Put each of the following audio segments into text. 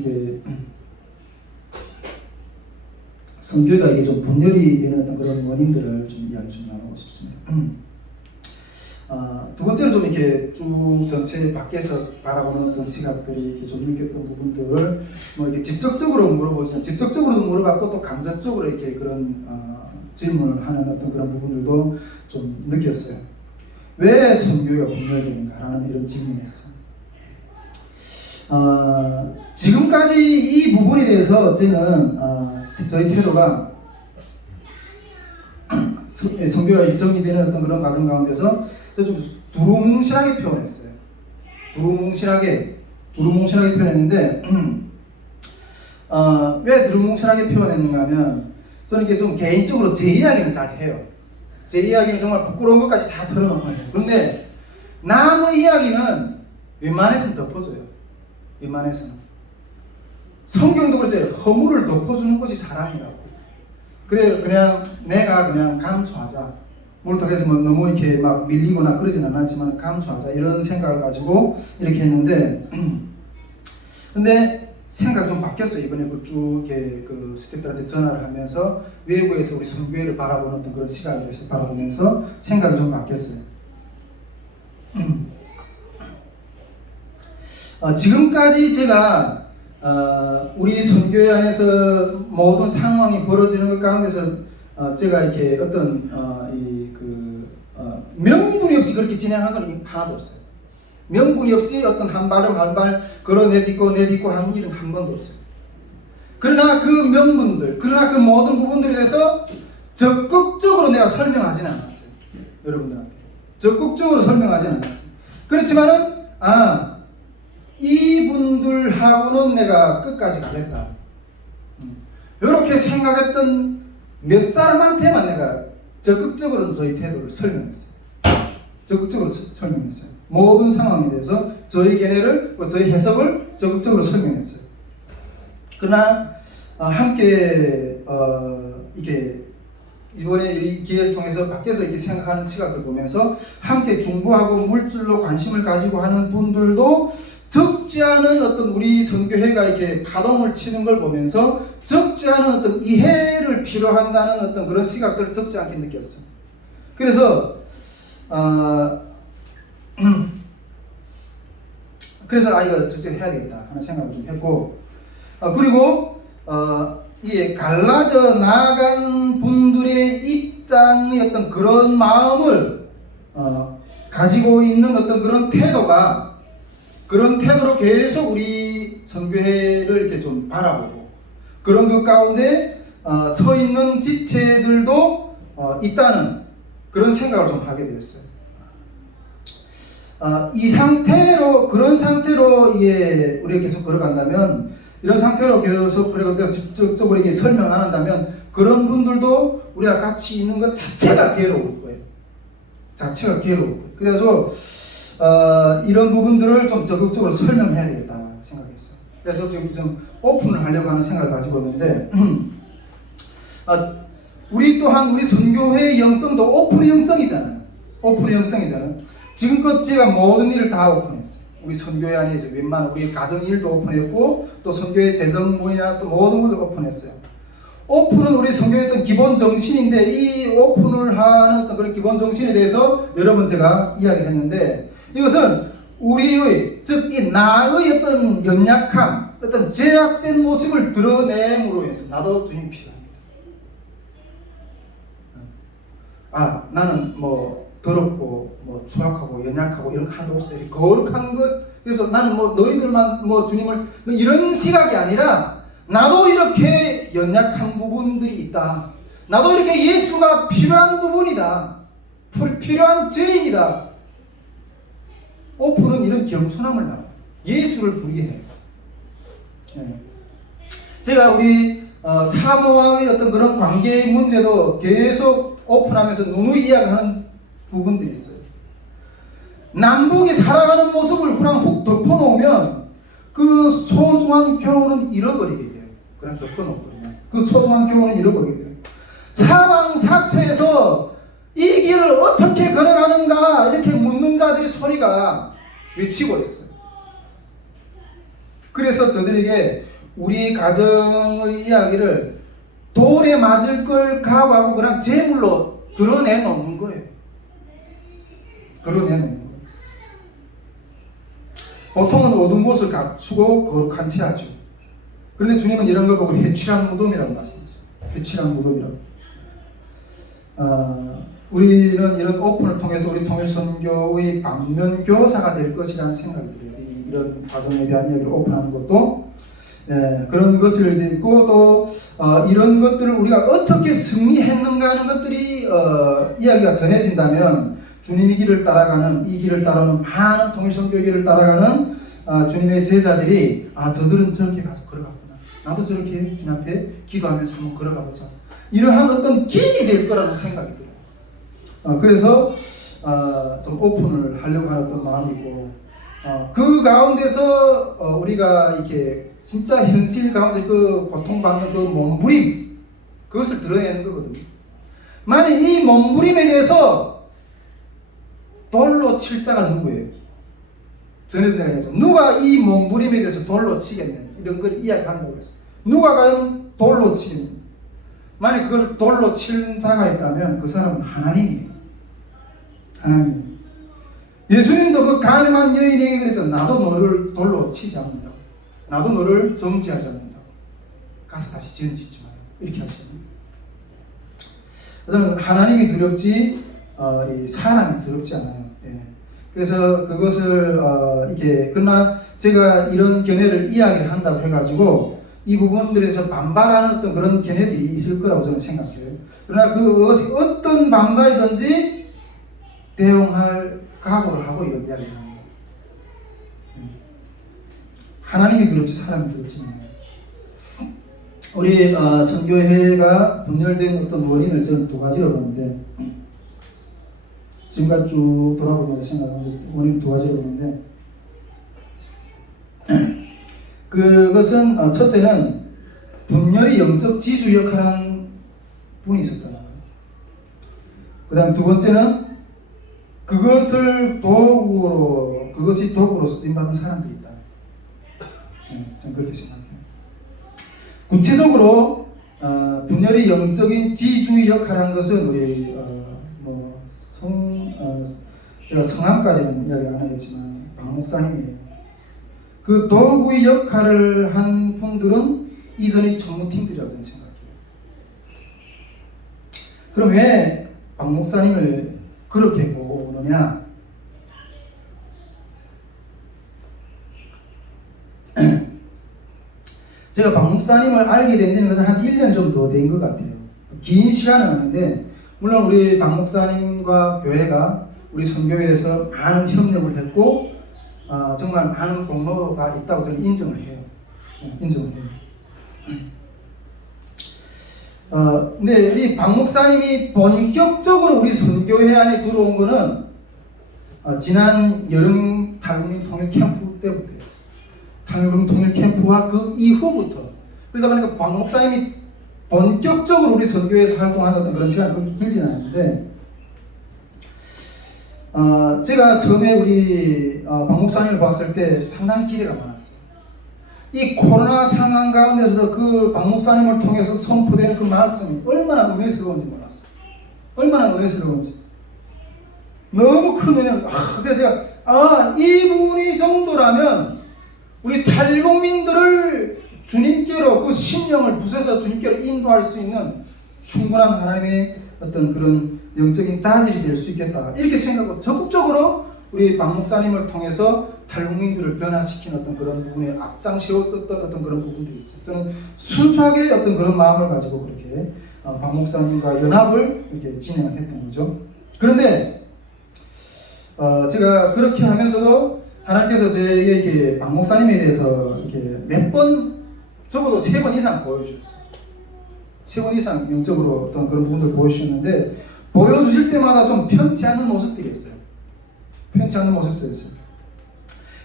이게 선교가 이게 좀 분열이 되는 어떤 그런 원인들을 좀 이야기 좀 나누고 싶습니다. 두 번째로 좀 이렇게 쭉 전체 밖에서 바라보는 어떤 시각들이 이렇게 좀 느꼈던 부분들을 뭐 이렇게 직접적으로 물어보지만 직접적으로도 물어봤고 또 간접적으로 이렇게 그런 질문을 하는 어떤 그런 부분들도 좀 느꼈어요. 왜 선교가 분열되는가라는 이런 질문이었어요. 지금까지 이 부분에 대해서 저는 저희 태도가 선교가 정리되는 어떤 그런 과정 가운데서 좀 두루뭉실하게 표현했어요. 두루뭉실하게 표현했는데 왜 두루뭉실하게 표현했는가 하면 저는 이게 좀 개인적으로 제 이야기는 잘 해요. 제 이야기는 정말 부끄러운 것까지 다 털어놓고 해요. 그런데 남의 이야기는 웬만해서는 덮어줘요. 웬만해서는. 성경도 그러죠. 허물을 덮어주는 것이 사랑이라고. 그래 그냥 내가 그냥 감수하자. 그렇다고 해서 뭐 너무 이렇게 막 밀리거나 그러진 않았지만 감수하자 이런 생각을 가지고 이렇게 했는데 근데 생각 좀 바뀌었어요. 이번에 쭉 이렇게 그 스태프들한테 전화를 하면서 외부에서 우리 선교회를 바라보는 어떤 그런 시각에 대해서 바라보면서 생각이 좀 바뀌었어요. 지금까지 제가 우리 선교회 안에서 모든 상황이 벌어지는 것 가운데서 제가 이렇게 어떤 명분이 없이 그렇게 진행한 건 하나도 없어요. 명분이 없이 어떤 한 발음 한 발 걸어 내딛고 하는 일은 한 번도 없어요. 그러나 그 명분들, 그러나 그 모든 부분들에 대해서 적극적으로 내가 설명하지는 않았어요. 여러분들한테 적극적으로 설명하지는 않았어요. 그렇지만은 이분들하고는 내가 끝까지 가겠다. 이렇게 생각했던 몇 사람한테만 내가 적극적으로 저희 태도를 설명했어요. 적극적으로 설명했어요. 모든 상황에 대해서 저희 견해를, 저희 해석을 적극적으로 설명했어요. 그러나 함께 이게 이번에 이 기회를 통해서 밖에서 이렇게 생각하는 시각을 보면서 함께 중보하고 물질로 관심을 가지고 하는 분들도 적지 않은 어떤 우리 선교회가 이렇게 파동을 치는 걸 보면서 적지 않은 어떤 이해를 필요한다는 어떤 그런 시각들을 적지 않게 느꼈어요. 그래서 이거 직접 해야 되겠다 하는 생각을 좀 했고 그리고 이게 갈라져 나간 분들의 입장의 어떤 그런 마음을 가지고 있는 어떤 그런 태도가 그런 태도로 계속 우리 선교회를 이렇게 좀 바라보고 그런 것 가운데 서 있는 지체들도 있다는 그런 생각을 좀 하게 되었어요. 그런 상태로 우리가 계속 걸어간다면, 이런 상태로 계속 직접적으로 이게 설명 안 한다면, 그런 분들도 우리가 같이 있는 것 자체가 괴로울 거예요. 자체가 괴로울 거예요. 그래서 이런 부분들을 좀 적극적으로 설명해야 되겠다 생각했어요. 그래서 지금 좀 오픈을 하려고 하는 생각을 가지고 있는데, 우리 또한 우리 선교회의 영성도 오픈 영성이잖아요. 오픈 영성이잖아요. 지금껏 제가 모든 일을 다 오픈했어요. 우리 선교회 안에 이제 웬만한 우리 가정 일도 오픈했고, 또 선교회 재정문이나 또 모든 것도 오픈했어요. 오픈은 우리 선교의 어떤 기본 정신인데, 이 오픈을 하는 어떤 그런 기본 정신에 대해서 여러 번 제가 이야기를 했는데, 이것은 우리의, 즉, 이 나의 어떤 연약함, 어떤 제약된 모습을 드러냄으로 해서 나도 주님이 필요합니다. 나는 더럽고 추악하고 연약하고 이런 거 하나도 없어요. 거룩한 것, 그래서 나는 너희들만 주님을 이런 시각이 아니라 나도 이렇게 연약한 부분들이 있다. 나도 이렇게 예수가 필요한 부분이다. 필요한 죄인이다. 오픈은 이런 겸손함을 나와요. 예수를 부리게 해요. 제가 우리 사모와의 어떤 그런 관계의 문제도 계속 오픈하면서 누누이 이야기하는 부분들이 있어요. 남북이 살아가는 모습을 그냥 훅 덮어놓으면 그 소중한 교훈은 잃어버리게 돼요. 그냥 덮어놓거든요. 그 소중한 교훈은 잃어버리게 돼요. 사방사채에서 이 길을 어떻게 걸어가는가 이렇게 묻는 자들의 소리가 외치고 있어요. 그래서 저들에게 우리 가정의 이야기를 돌에 맞을 걸 각오하고 그냥 제물로 드러내놓는 거예요. 드러내놓는 거예요. 보통은 어두운 곳을 갖추고 거룩한 채 하죠. 그런데 주님은 이런 걸 보고 회칠한 무덤이라고 말씀하죠. 회칠한 무덤이라고. 우리는 이런 오픈을 통해서 우리 통일선교의 방면 교사가 될 것이라는 생각이 들어요. 이런 과정에 대한 이야기를 오픈하는 것도 그런 것을 믿고 또 이런 것들을 우리가 어떻게 승리했는가 하는 것들이 이야기가 전해진다면 주님의 길을 따라가는 이 길을 따라오는 많은 통일선교의 길을 따라가는 주님의 제자들이 저들은 저렇게 가서 걸어갔구나. 나도 저렇게 주님 앞에 기도하면서 한번 걸어가보자. 이러한 어떤 길이 될 거라는 생각이 들어요. 그래서 좀 오픈을 하려고 하는 어떤 마음이고 그 가운데서 우리가 이렇게 진짜 현실 가운데 그 고통받는 그 몸부림 그것을 드러내는 거거든요. 만약 이 몸부림에 대해서 돌로 칠 자가 누구예요? 전해드려야죠. 누가 이 몸부림에 대해서 돌로 치겠냐 이런 걸 이야기한다고 해서 누가 과연 돌로 치겠냐. 만약 그걸 돌로 칠 자가 있다면 그 사람은 하나님이에요. 하나님. 예수님도 그 가늠한 여인에게 그래서 나도 너를 돌로 치지 않는다고. 나도 너를 정죄하지 않는다고. 가서 다시 죄는 짓지 마라. 이렇게 하시거든요. 저는 하나님이 두렵지 사람이 두렵지 않아요. 예. 그래서 그것을 이렇게 그러나 제가 이런 견해를 이야기를 한다고 해가지고 이 부분들에서 반발하는 어떤 그런 견해들이 있을 거라고 저는 생각해요. 그러나 그것이 어떤 반발이든지 대응할 각오를 하고 이런 이야기를 합니다. 하나님이 두렵지 사람이 두렵지 않아요. 우리 선교회가 분열된 어떤 원인을 저는 두 가지로 보는데 지금까지 쭉 돌아보면서 생각하는 원인 두 가지로 보는데 그것은 첫째는 분열이 영적 지주 역할한 분이 있었다는 거예요. 그 다음 두 번째는 그것이 도구로 쓰임받는 사람들이 있다. 저는 그렇게 생각해요. 구체적으로 분열이 영적인 지주의 역할을 한 것은 우리 제가 성함까지는 이야기 안 하겠지만 박 목사님이에요. 그 도구의 역할을 한 분들은 이전의 총무팀들이라고 저는 생각해요. 그럼 왜 박 목사님을 그렇게 보느냐? 제가 박 목사님을 알게 된 것은 한 1년 좀 더 된 것 같아요. 긴 시간은 아닌데 물론 우리 박 목사님과 교회가 우리 선교회에서 많은 협력을 했고 정말 많은 공로가 있다고 저는 인정을 해요. 인정을 해요. 근데 우리 박 목사님이 본격적으로 우리 선교회 안에 들어온 거는 지난 여름 탈북민 통일 캠프 때부터였어요. 탈북민 통일 캠프와 그 이후부터. 그러다 보니까 박 목사님이 본격적으로 우리 선교회에서 활동하는 어떤 그런 시간이 그렇게 길지는 않은데 제가 처음에 우리 박 목사님을 봤을 때 상당히 기대가 많았어요. 이 코로나 상황 가운데서도 그 박 목사님을 통해서 선포되는 그 말씀이 얼마나 은혜스러운지 몰랐어요. 얼마나 은혜스러운지. 너무 큰 은혜. 그래서 제가 이분이 정도라면 우리 탈북민들을 주님께로 그 심령을 부숴서 주님께로 인도할 수 있는 충분한 하나님의 어떤 그런 영적인 자질이 될 수 있겠다. 이렇게 생각하고 적극적으로 우리 박 목사님을 통해서 탈북민들을 변화시키는 어떤 그런 부분에 앞장세웠었던 어떤 그런 부분들이 있어요. 저는 순수하게 어떤 그런 마음을 가지고 그렇게 박 목사님과 연합을 이렇게 진행을 했던 거죠. 그런데 제가 그렇게 하면서도 하나님께서 저에게 이렇게 박 목사님에 대해서 이렇게 몇 번 적어도 3번 이상 보여주셨어요. 3번 이상 영적으로 어떤 그런 부분들 보여주셨는데 보여주실 때마다 좀 편치 않은 모습들이 있어요. 편치 않은 모습들이 있어요.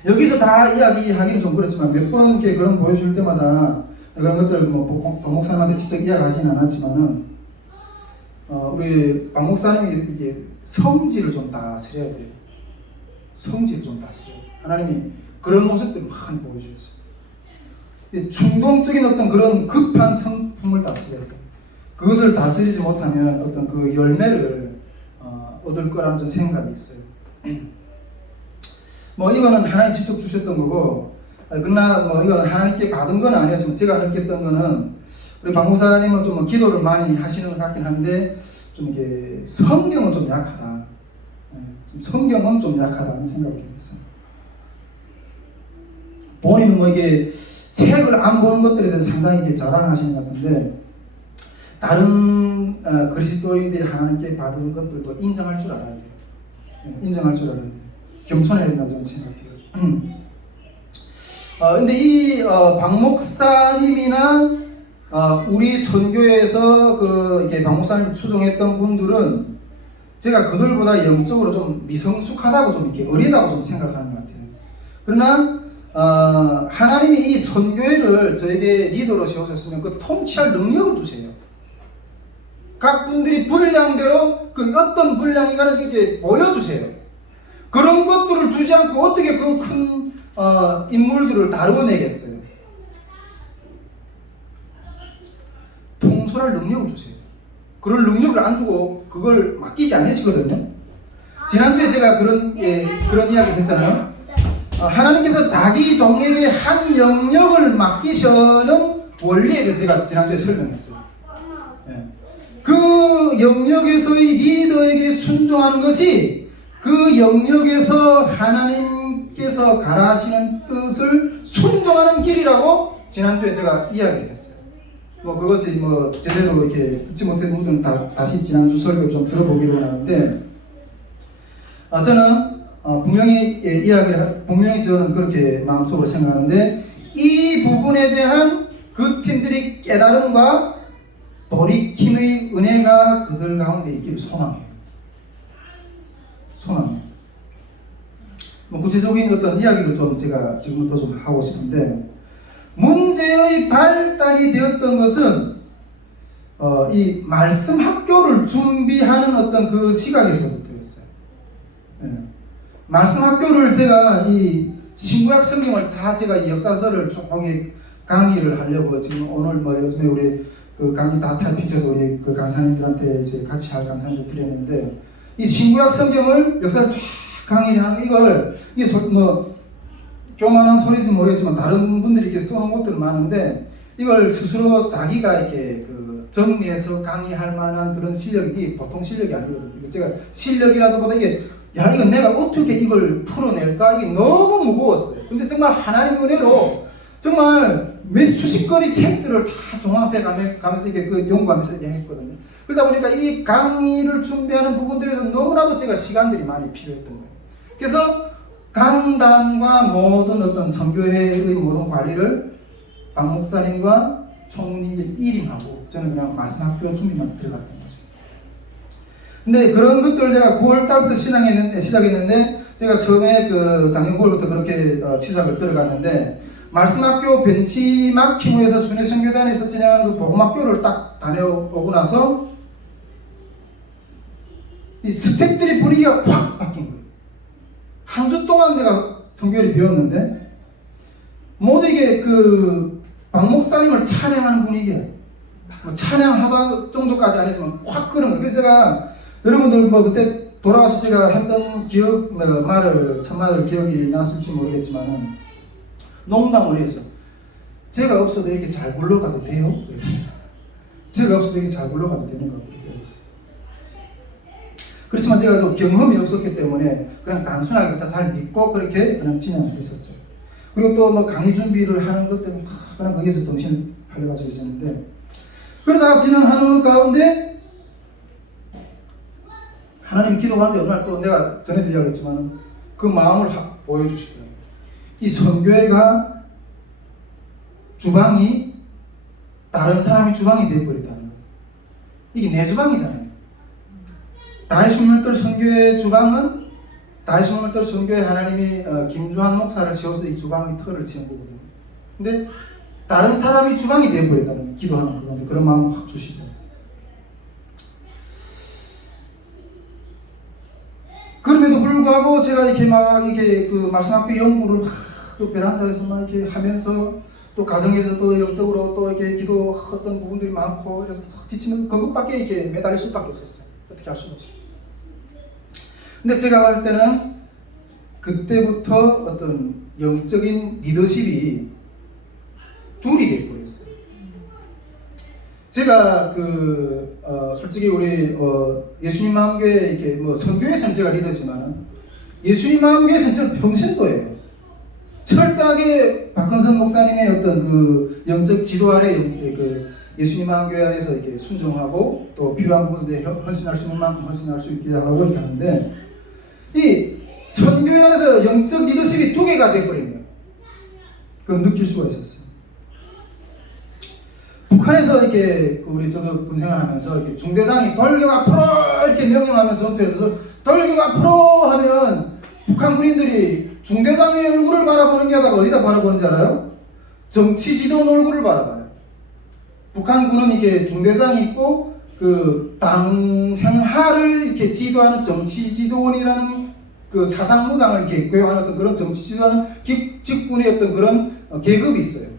여기서 다 이야기하기는 좀 그렇지만 몇 번 이렇게 그런 보여줄 때마다 그런 것들 박 목사님한테 직접 이야기하지는 않았지만은 우리 박 목사님이 이게 성질을 좀 다스려야 돼요. 성질을 좀 다스려야 돼요. 하나님이 그런 모습들을 많이 보여주셨어요. 충동적인 어떤 그런 급한 성품을 다스려야 돼. 그것을 다스리지 못하면 어떤 그 열매를 얻을 거라는 좀 생각이 있어요. 뭐 이거는 하나님 직접 주셨던 거고, 그러나 뭐 이건 하나님께 받은 건 아니었지만 제가 느꼈던 거는 우리 박 목사님은 좀 기도를 많이 하시는 것 같긴 한데 좀 이게 성경은 좀 약하다. 성경은 좀 약하다는 생각을 좀 했어요. 본인은 뭐 이게 책을 안 보는 것들에 대해서 상당히 이게 자랑하시는 것 같은데 다른 그리스도인들이 하나님께 받은 것들도 인정할 줄 알아야 돼요. 인정할 줄 알아야 돼요. 겸손해야 된다고 저는 생각해요. 근데 이 박 목사님이나 우리 선교에서 이렇게 박 목사님 추종했던 분들은 제가 그들보다 영적으로 좀 미성숙하다고 좀 이렇게 어리다고 좀 생각하는 것 같아요. 그러나 하나님이 이 선교회를 저에게 리더로 세우셨으면 그 통치할 능력을 주세요. 각 분들이 분량대로 그 어떤 분량인가를 이렇게 보여주세요. 그런 것들을 주지 않고 어떻게 그 큰 인물들을 다루어내겠어요. 통솔할 능력을 주세요. 그럴 능력을 안 주고 그걸 맡기지 않으시거든요. 지난주에 제가 그런 이야기를 했잖아요. 하나님께서 자기 종에게 한 영역을 맡기시는 원리에 대해서 제가 지난주에 설명했어요. 그 영역에서의 리더에게 순종하는 것이 그 영역에서 하나님께서 가라하시는 뜻을 순종하는 길이라고 지난주에 제가 이야기를 했어요. 뭐 그것이 뭐 제대로 이렇게 듣지 못한 분들은 다시 지난주 설교를 좀 들어보기로 하는데 저는 분명히 저는 그렇게 마음속으로 생각하는데 이 부분에 대한 그 팀들이 깨달음과 돌이킴의 은혜가 그들 가운데 있기를 소망해요. 뭐 구체적인 어떤 이야기를 좀 제가 지금부터 좀 하고 싶은데 문제의 발달이 되었던 것은 이 말씀 학교를 준비하는 어떤 그 시각에서부터였어요. 말씀 학교를 제가 이 신구약 성경을 다 제가 이 역사서를 쭉 강의를 하려고 지금 오늘 뭐 요즘에 우리 그 강의 다 타이핑해서 우리 그 강사님들한테 이제 같이 할 강사님들 드렸는데 이 신구약 성경을 역사를 쫙 강의를 하는 이걸 이게 뭐 교만한 소리인지 모르겠지만 다른 분들이 이렇게 써놓은 것들은 많은데 이걸 스스로 자기가 이렇게 그 정리해서 강의할 만한 그런 실력이 보통 실력이 아니거든요. 제가 실력이라도 보다 이게 이건 내가 어떻게 이걸 풀어낼까 이게 너무 무거웠어요. 근데 정말 하나님 은혜로 정말 몇 수십 건의 책들을 다 종합해 가면서 이게 그 연구하면서 했거든요. 그러다 보니까 이 강의를 준비하는 부분들에서 너무나도 제가 시간들이 많이 필요했던 거예요. 그래서 강단과 모든 어떤 선교회의 모든 관리를 박 목사님과 총무님께 일임하고 저는 그냥 말씀학교 준비만 들어갔던 거죠. 근데 그런 것들을 제가 9월 달부터 시작했는데 제가 처음에 그 작년 9월부터 그렇게 시작을 들어갔는데 말씀학교 벤치마킹에서 순회선교단에서 진행하는 그 복음학교를 딱 다녀오고 나서 이 스텝들이 분위기가 확 바뀐 거예요. 한 주 동안 내가 선교를 배웠는데 모두 이게 그 박 목사님을 찬양하는 분위기예요. 뭐 찬양하다 정도까지 아니지만 확 그런 거예요. 그래서 제가 여러분들 뭐 그때 돌아와서 제가 했던 첫말을 기억이 났을지 모르겠지만은 농담을 해서 제가 없어도 이렇게 잘 굴러가도 돼요? 제가 없어도 이렇게 잘 굴러가도 되는 거 같아요. 그렇지만 제가 또 경험이 없었기 때문에 그냥 단순하게 잘 믿고 그렇게 그냥 진행했었어요. 그리고 또 뭐 강의 준비를 하는 것 때문에 그냥 거기에서 정신을 팔려가지고 있었는데 그러다가 진행하는 가운데 하나님 기도하는데 어느 날 또 내가 전에도 이야기했지만 그 마음을 확 보여주시더라고요. 이 선교회가 주방이 다른 사람의 주방이 되어버렸다는 거예요. 이게 내 주방이잖아요. 다이스물들 선교회 주방은 다이스물들 선교회 하나님이 김주환 목사를 세워서 이 주방의 털을 씌운 거거든요. 근데 다른 사람이 주방이 되어버렸다는 거예요. 기도하는 그건데 그런 마음을 확 주시더라고요. 그럼에도 불구하고 제가 이렇게 그 말씀학교 연구를 그 베란다에서 막 이렇게 하면서 또 가정에서 또 영적으로 또 이렇게 기도했던 부분들이 많고 그래서 지치면 그것밖에 이렇게 매달릴 수밖에 없었어요. 어떻게 할 수가 없어요. 근데 제가 볼 때는 그때부터 어떤 영적인 리더십이 둘이 돼버렸어요. 제가 솔직히 우리 예수님 마음교회 이렇게 뭐 선교회에서는 제가 리더지만은 예수님 마음교회에서는 저는 평신도예요. 철저하게 박헌선 목사님의 어떤 그 영적 지도 아래 그 예수님 마음교회 안에서 이렇게 순종하고 또 필요한 부분에 헌신할 수 있는 만큼 헌신할 수 있게 하려고 이렇게 하는데 이 선교회 안에서 영적 리더십이 두 개가 돼버린 거예요. 그걸 느낄 수가 있었어요. 북한에서 이렇게 우리 저도 군생활 하면서 이렇게 중대장이 돌격 앞으로 이렇게 명령하면 전투에서 돌격 앞으로 하면 북한 군인들이 중대장의 얼굴을 바라보는 게 아니라 어디다 바라보는지 알아요? 정치 지도원 얼굴을 바라봐요. 북한군은 이렇게 중대장이 있고 그 당생하를 이렇게 지도하는 정치 지도원이라는 그 사상무장을 이렇게 교육하는 어떤 그런 정치 지도하는 직군의 어떤 그런 계급이 있어요.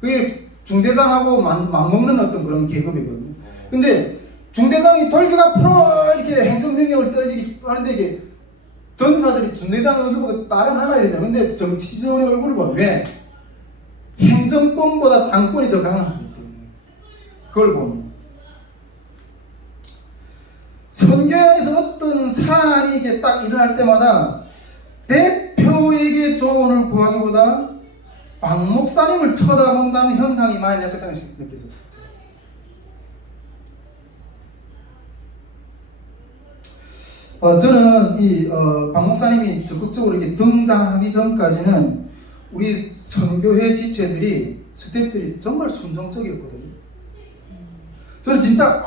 그게 중대장하고 맞먹는 어떤 그런 계급이거든요. 근데 중대장이 돌격 앞으로 이렇게 행정명령을 떨어지기 하는데 이게 전사들이 중대장 얼굴 보고 따라 나가야 되잖아요. 근데 정치지원의 얼굴을 보면 왜? 행정권보다 당권이 더 강하기 때문에 그걸 보면 선교에서 어떤 사안이 이게 딱 일어날 때마다 대표에게 조언을 구하기보다 박 목사님을 쳐다본다는 현상이 많이 느껴졌어요. 저는 이 박 목사님이 적극적으로 이렇게 등장하기 전까지는 우리 선교회 지체들이 스태프들이 정말 순종적이었거든요. 저는 진짜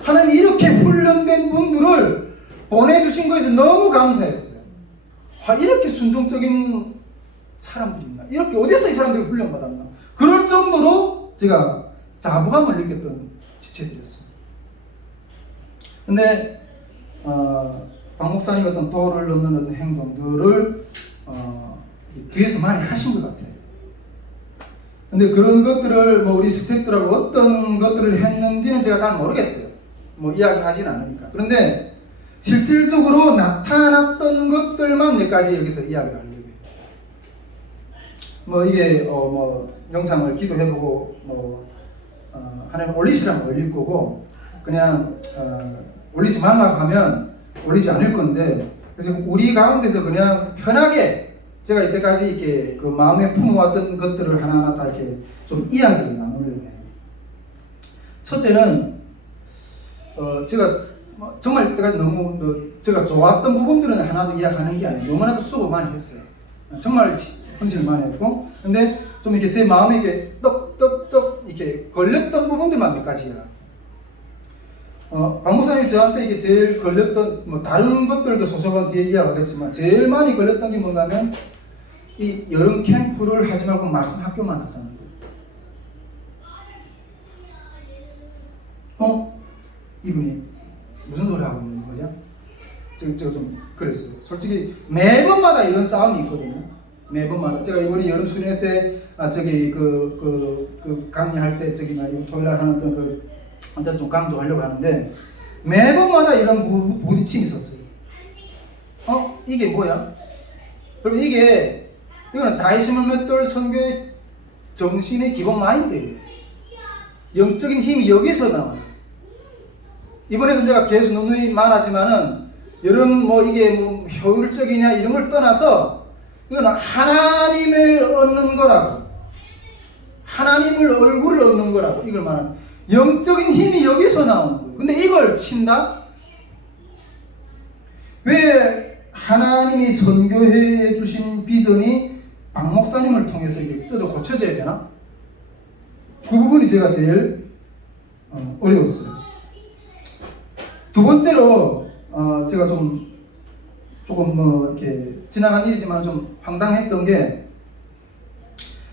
하나님 이렇게 훈련된 분들을 보내주신 것에 너무 감사했어요. 이렇게 순종적인 사람들이 있나? 이렇게 어디서 이 사람들이 훈련받았나? 그럴 정도로 제가 자부감을 느꼈던 지체들이었어요. 근데 박 목사님 어떤 도를 넘는 어떤 행동들을 뒤에서 많이 하신 것 같아요. 근데 그런 것들을 뭐 우리 스태프들하고 어떤 것들을 했는지는 제가 잘 모르겠어요. 뭐 이야기하지는 않으니까. 그런데 실질적으로 나타났던 것들만 몇 가지 여기서 이야기를 하려고 해요. 뭐 이게 뭐 영상을 기도해보고 뭐 하나님 올리시라면 올릴 거고 그냥 올리지 말라고 하면 올리지 않을 건데 그래서 우리 가운데서 그냥 편하게 제가 이때까지 이렇게 그 마음에 품어왔던 것들을 하나하나 다 이렇게 좀 이야기를 나누려고 해요. 첫째는 제가 정말 이때까지 너무 제가 좋았던 부분들은 하나도 이야기하는 게 아니에요. 너무나도 수고 많이 했어요. 정말 헌신을 많이 했고 근데 좀 이렇게 제 마음에 이렇게 떡떡떡 이렇게 걸렸던 부분들만 몇 가지야. 박 목사님이 저한테 이게 제일 걸렸던 뭐 다른 것들도 소소한 뒤에 이야기하겠지만 제일 많이 걸렸던 게 뭔가면 이 여름 캠프를 하지 말고 말씀 학교만 하자는 거예요. 이분이 무슨 소리 하고 있는 거냐? 제가 좀 그랬어요. 솔직히 매번마다 이런 싸움이 있거든요. 매번마다 제가 이번에 여름 수련회 때 그 강의할 때 이번 토요일 날 하는 한번 좀 강조하려고 하는데 매번마다 이런 부딪힘이 있었어요. 이게 뭐야? 그리고 이거는 다이시몬 맷돌 선교의 정신의 기본 마인드예요. 영적인 힘이 여기서 나와요. 이번에도 제가 계속 누누이 말하지만은 여러분 이게 효율적이냐 이런 걸 떠나서 이건 하나님을 얻는 거라고, 하나님을 얼굴을 얻는 거라고 이걸 말하는 영적인 힘이 여기서 나오는 거예요. 근데 이걸 친다? 왜 하나님이 선교해 주신 비전이 박 목사님을 통해서 이게 뜯어 고쳐져야 되나? 그 부분이 제가 제일 어려웠어요. 두 번째로 제가 조금 이렇게 지나간 일이지만 좀 황당했던 게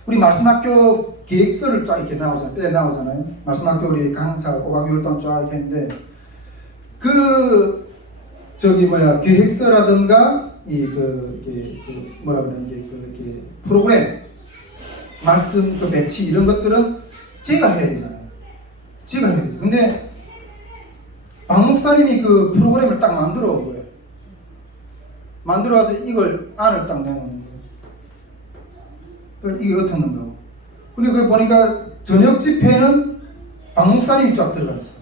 우리 말씀학교 계획서를 쫙 이렇게 나오잖아요. 말씀학교 우리 강사 고가 교육 동안 쫙 이렇게 했는데 계획서라든가 이게 프로그램 말씀 그 배치 이런 것들은 제가 해야 되잖아요. 제가 해야 되죠. 근데 박 목사님이 그 프로그램을 딱 만들어 온 거예요. 만들어 와서 이걸 안을 딱 내놓는 거예요. 이게 어떻게 넣는다고. 그리고 그 보니까 저녁 집회는 박 목사님이 쫙 들어가 있어.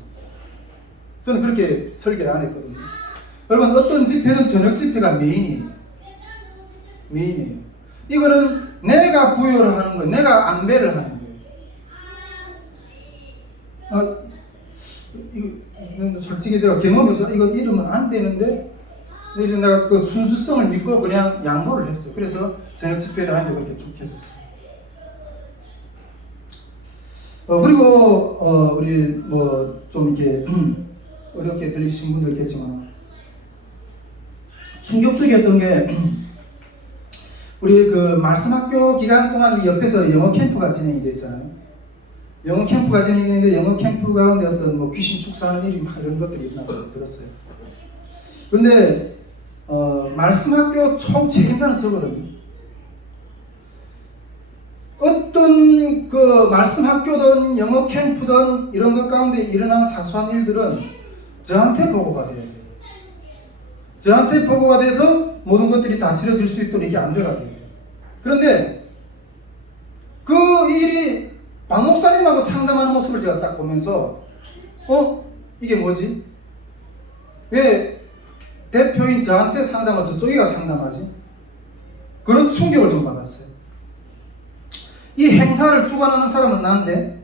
저는 그렇게 설계를 안 했거든요. 여러분, 어떤 집회든 저녁 집회가 메인이에요. 메인이에요. 이거는 내가 부여를 하는 거예요. 내가 안배를 하는 거예요. 이거 솔직히 제가 경험이 없어서 이거 이러면 안 되는데, 이제 내가 그 순수성을 믿고 그냥 양보를 했어요. 그래서 저녁 집회를 하는데 그렇게 쭉 해줬어요. 그리고 우리 뭐 좀 이렇게 어렵게 들리신 분들 있겠지만 충격적이었던 게 우리 그 말씀학교 기간 동안 옆에서 영어 캠프가 진행이 됐잖아요. 영어 캠프가 진행했는데 영어 캠프 가운데 어떤 뭐 귀신 축사하는 일이 막 이런 것들이 있다고 들었어요. 그런데 말씀학교 총 책임자는 저거든요. 어떤 그 말씀학교든 영어 캠프든 이런 것 가운데 일어나는 사소한 일들은 저한테 보고가 돼야 돼요. 저한테 보고가 돼서 모든 것들이 다 실어질 수 있도록 이게 안배가 돼요. 그런데 그 일이 박 목사님하고 상담하는 모습을 제가 딱 보면서 이게 뭐지? 왜 대표인 저한테 상담을 저쪽이가 상담하지? 그런 충격을 좀 받았어요. 이 행사를 주관하는 사람은 나인데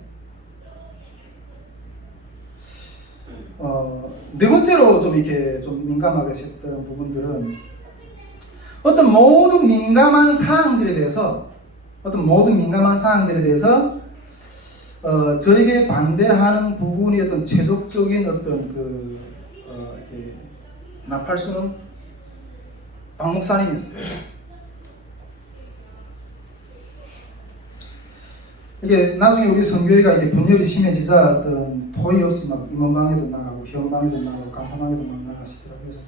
네 번째로 좀 이렇게 좀 민감하게 했던 부분들은 어떤 모든 민감한 사항들에 대해서 저에게 반대하는 부분이 어떤 최종적인 어떤 이렇게 나팔수는 박 목사님이었어요. 이게 나중에 우리 선교회가 이게 분열이 심해지자 어떤 토의 없이 막 임원방에도 나가고 회원방에도 나가고 가사방에도 막 나가시더라고요. 그래서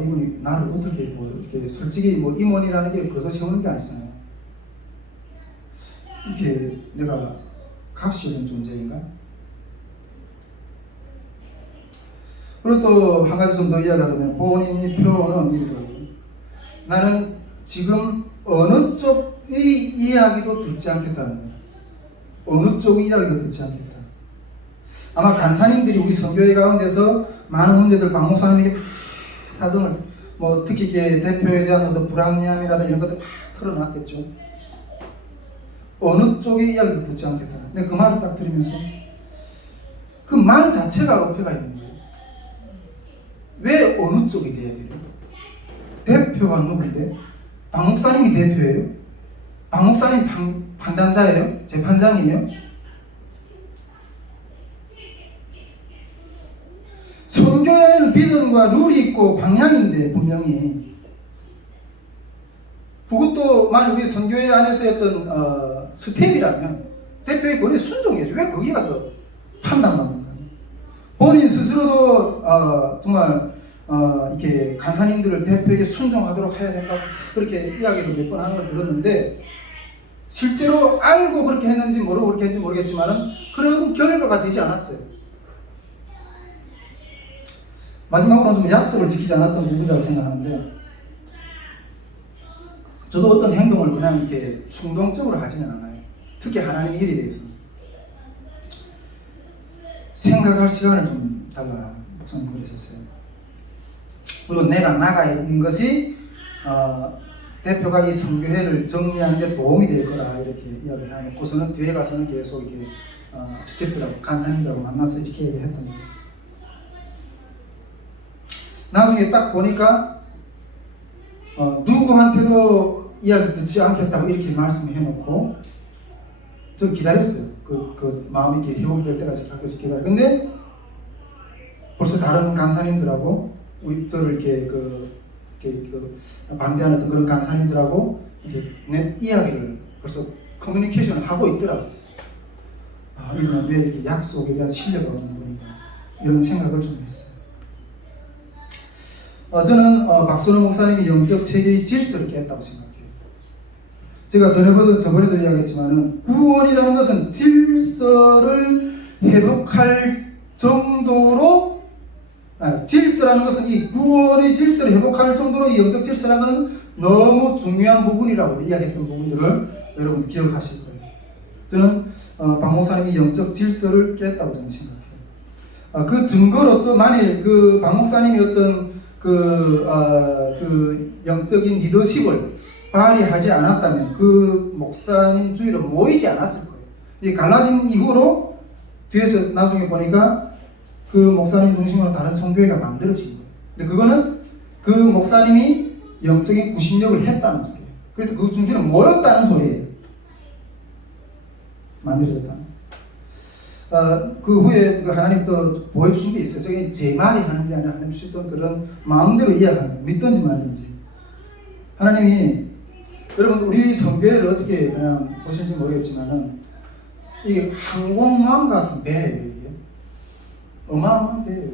이분이 나를 어떻게 보여? 이렇게 솔직히 뭐 임원이라는 게 거저 세우는 게 아니잖아요. 이렇게 내가 값이 있는 존재인가? 그리고 또 한 가지 좀 더 이야기하자면 본인이 표현은 이러더라고요. 나는 지금 어느 쪽의 이야기도 듣지 않겠다는 거예요. 어느 쪽의 이야기도 듣지 않겠다. 아마 간사님들이 우리 선교회 가운데서 많은 문제들 박 목사님에게 사정을 뭐 특히 이게 대표에 대한 어떤 불합리함이라든가 이런 것들 막 털어놨겠죠. 어느 쪽의 이야기도 듣지 않겠다. 근데 그 말을 딱 들으면서 그 말 자체가 어폐가 있는 거예요. 왜 어느 쪽이 돼야 돼요? 대표가 누구인데? 박 목사님이 대표예요? 박 목사님 판단자예요? 재판장이에요? 선교회는 비전과 룰이 있고 방향인데 분명히 그것도 만약 우리 선교회 안에서의 어떤 스텝이라면 대표의 권위에 순종해야죠. 왜 거기 가서 판단받는 거예요? 본인 스스로도 정말 이렇게 간사님들을 대표에게 순종하도록 해야 된다고 그렇게 이야기를 몇 번 하는 걸 들었는데 실제로 알고 그렇게 했는지 모르고 그렇게 했는지 모르겠지만은 그런 결과가 되지 않았어요. 마지막으로 좀 약속을 지키지 않았던 부분이라고 생각하는데 저도 어떤 행동을 그냥 이렇게 충동적으로 하지는 않아요. 특히 하나님의 일에 대해서 생각할 시간을 좀 달라 목사님 그러셨어요. 그리고 내가 나가 있는 것이 대표가 이 선교회를 정리하는 데 도움이 될 거라 이렇게 이야기를 하고서는 뒤에 가서는 계속 이렇게 스태프들하고 간사님들하고 만나서 이렇게 얘기했던 거예요. 나중에 딱 보니까 누구한테도 이야기 듣지 않겠다고 이렇게 말씀해 놓고 좀 기다렸어요. 그 마음이 이렇게 회복될 때까지 가끔씩 기다려. 근데 벌써 다른 간사님들하고 우리 저를 이렇게 반대하는 그런 간사님들하고 이렇게 내 이야기를 벌써 커뮤니케이션을 하고 있더라고. 이분은 왜 이렇게 약속에 대한 신뢰가 없는 분인가 이런 생각을 좀 했어요. 저는 박선호 목사님이 영적 세계의 질서를 깼다고 생각해요. 제가 저번에도 이야기했지만은 구원이라는 것은 질서를 회복할 정도로 질서라는 것은 이 구원의 질서를 회복할 정도로 이 영적 질서라는 것은 너무 중요한 부분이라고 이야기했던 부분들을 여러분 기억하실 거예요. 저는 박 목사님이 영적 질서를 깼다고 저는 생각해요. 그 증거로서 만일 그 박 목사님이 어떤 그 영적인 리더십을 발휘하지 않았다면 그 목사님 주위로 모이지 않았을 거예요. 이 갈라진 이후로 뒤에서 나중에 보니까 그 목사님 중심으로 다른 성교회가 만들어진 거예요. 근데 그거는 그 목사님이 영적인 구심력을 했다는 소리예요. 그래서 그 중심으로 모였다는 소리예요. 만들어졌다. 그 후에 그 하나님 또 보여주신 게 있어요. 저게 제 말이 하는 게 아니라 하나님 주셨던 그런 마음대로 이해하는 거예요. 믿든지 말든지. 하나님이 여러분 우리 성교회를 어떻게 그냥 보실지 모르겠지만은 이게 항공모함 같은 배예요. 이게 어마어마한 배예요.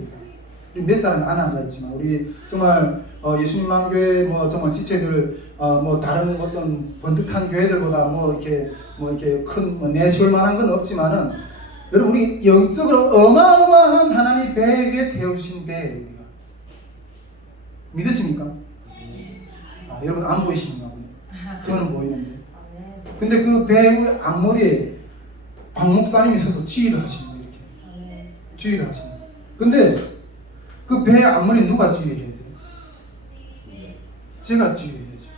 몇 사람이 안 앉아있지만 우리 정말 예수님만 교회 뭐 정말 지체들 뭐 다른 어떤 번듯한 교회들보다 뭐 이렇게 큰 내세울 만한 건 없지만은 여러분 우리 영적으로 어마어마한 하나님 배 위에 태우신 배예요. 우리가 믿으십니까? 여러분 안 보이시는가 보네. 저는 보이는데. 근데 그 배 앞머리에 박 목사님이 서서 지휘를 하시는 거예요. 이렇게 지휘를 하시는 거예요. 근데 그 배 앞머리 누가 지휘해야 돼요? 제가 지휘해야죠.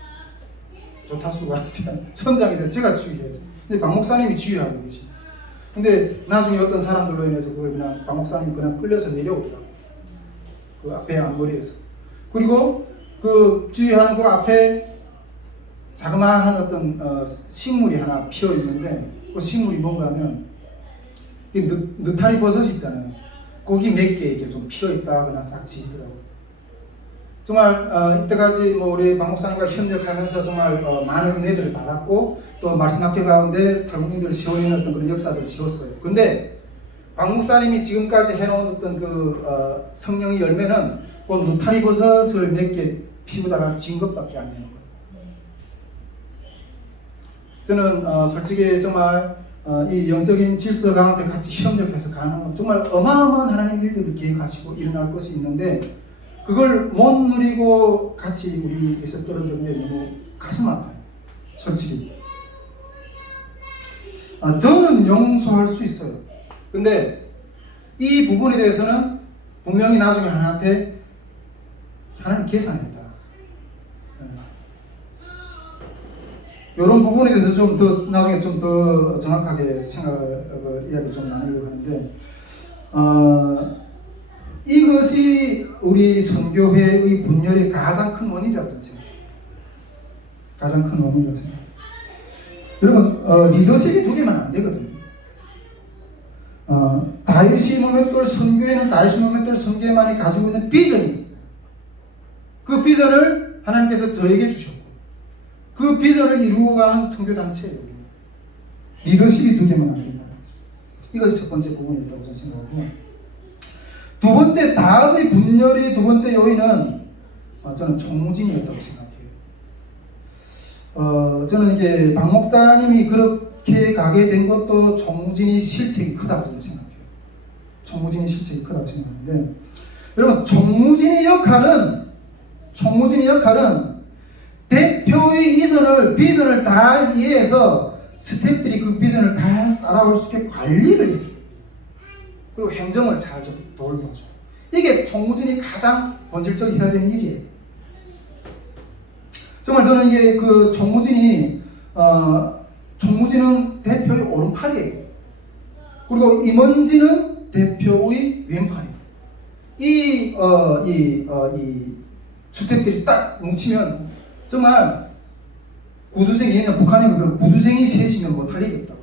조타수가 선장이 돼서 제가 지휘해야죠. 근데 박 목사님이 지휘하고 계시죠. 근데 나중에 어떤 사람들로 인해서 그걸 그냥 박 목사님이 그냥 끌려서 내려오더라고요. 그 앞에 앞머리에서. 그리고 그 지휘하는 그 앞에 자그마한 어떤 식물이 하나 피어 있는데 그 식물이 뭔가 하면 이 느타리 버섯이 있잖아요. 거기 몇 개 이렇게 좀 피어 있다거나 싹 지시더라고요. 정말 이때까지 뭐 우리 박 목사님과 협력하면서 정말 많은 은혜들을 받았고 또 말씀학교 가운데 탈북민들을 지원하는 어떤 그런 역사들을 지었어요. 근데 박 목사님이 지금까지 해놓은 어떤 그 성령의 열매는 그 느타리 버섯을 몇 개 피우다가 진 것밖에 안 되는 거예요. 저는 솔직히 정말 이 영적인 질서 가운데 같이 협력해서 가는 정말 어마어마한 하나님 일들을 계획하시고 일어날 것이 있는데 그걸 못 누리고 같이 우리에서 떨어지는 게 너무 가슴 아파요. 솔직히. 저는 용서할 수 있어요. 근데 이 부분에 대해서는 분명히 나중에 하나님 앞에 하나님 계산했다. 이런 부분에 대해서 좀 더 나중에 좀 더 정확하게 이야기 좀 나누려고 하는데 이것이 우리 선교회의 분열의 가장 큰 원인이라고 생각해요. 가장 큰 원인이라고 생각해요. 여러분 리더십이 두 개만 안 되거든요. 다윗이 모맷돌 선교회는 다윗이 모맷돌 선교회만이 가지고 있는 비전이 있어요. 그 비전을 하나님께서 저에게 주셨고 그 비전을 이루어가는 선교단체예요. 리더십이 두 개만 안 된다는 거죠. 이것이 첫 번째 부분이었다고 저는 생각하고 두 번째 다음의 분열의 두 번째 요인은 저는 총무진이었다고 생각해요. 저는 이게 박 목사님이 그렇게 가게 된 것도 총무진이 실책이 크다고 저는 생각해요. 총무진이 실책이 크다고 생각하는데 여러분 총무진의 역할은 대표의 비전을 잘 이해해서 스태프들이 그 비전을 잘 따라올 수 있게 관리를 해요. 그리고 행정을 잘 좀 돌봐줘. 이게 총무진이 가장 본질적으로 해야 되는 일이에요. 정말 저는 이게 그 총무진은 대표의 오른팔이에요. 그리고 임원진은 대표의 왼팔이에요. 이 스태프들이 딱 뭉치면 정말 구두쟁이, 북한에 그런 구두쟁이 셋이면 못할 일이 없다고.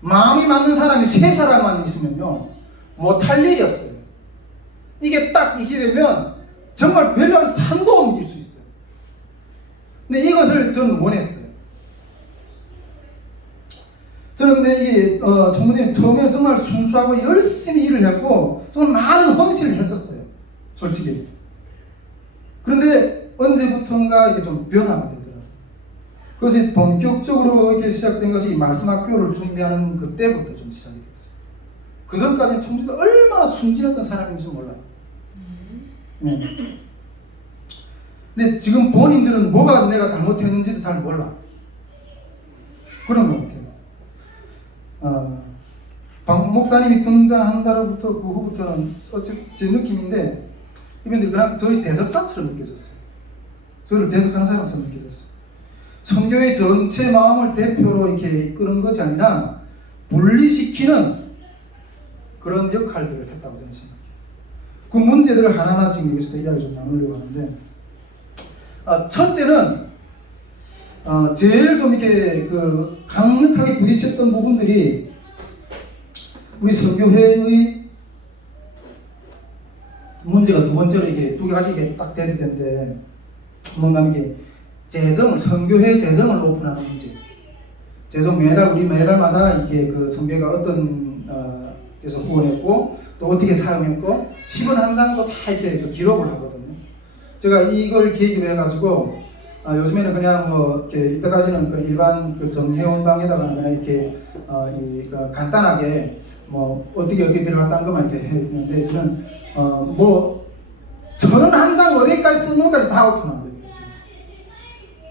마음이 맞는 사람이 세 사람만 있으면요 못할 일이 없어요. 이게 딱 이게 되면 정말 별로 산도 옮길 수 있어요. 근데 이것을 저는 원했어요. 저는 근데 이 총무진이 처음에는 정말 순수하고 열심히 일을 했고 정말 많은 헌신을 했었어요. 솔직히. 그런데 언제부턴가 이게 좀 변화가 되더라고요. 그것이 본격적으로 이렇게 시작된 것이 말씀학교를 준비하는 그때부터 좀 시작이 됐어요. 그 전까지는 총리가 얼마나 순진했던 사람인지 몰라요. 근데 지금 본인들은 뭐가 내가 잘못했는지도 잘 몰라. 그런 것 같아요. 박 목사님이 등장한 달부터 그 후부터는 제 느낌인데 이분들이 그냥 저희 대적자처럼 느껴졌어요. 저를 대적하는 사람처럼 느껴졌어요. 선교의 전체 마음을 대표로 이렇게 이끄는 것이 아니라 분리시키는 그런 역할들을 했다고 저는 생각해요. 그 문제들을 하나하나 지금 여기서 이야기 좀 나누려고 하는데, 첫째는 제일 좀 이렇게 그 강력하게 부딪혔던 부분들이 우리 선교회의 문제가 두 번째로 이게 두 가지 이게 딱 돼야 되는데, 뭔가 이게 재정을, 선교회 재정을 오픈하는 문제. 재정 우리 매달마다 이렇게 그 선교회가 어떤 데서 후원했고 또 어떻게 사용했고 10원 한 장도 다 이렇게 그 기록을 하거든요. 제가 이걸 계기로 해가지고 요즘에는 그냥 뭐 이렇게 이때까지는 그 일반 그 정회원방에다가 그냥 이렇게 간단하게 뭐 어떻게 들어갔다는 것만 이렇게 했는데 저는 뭐 1,000원 한 장 어디까지 쓰는 것까지 다 오픈한 거예요.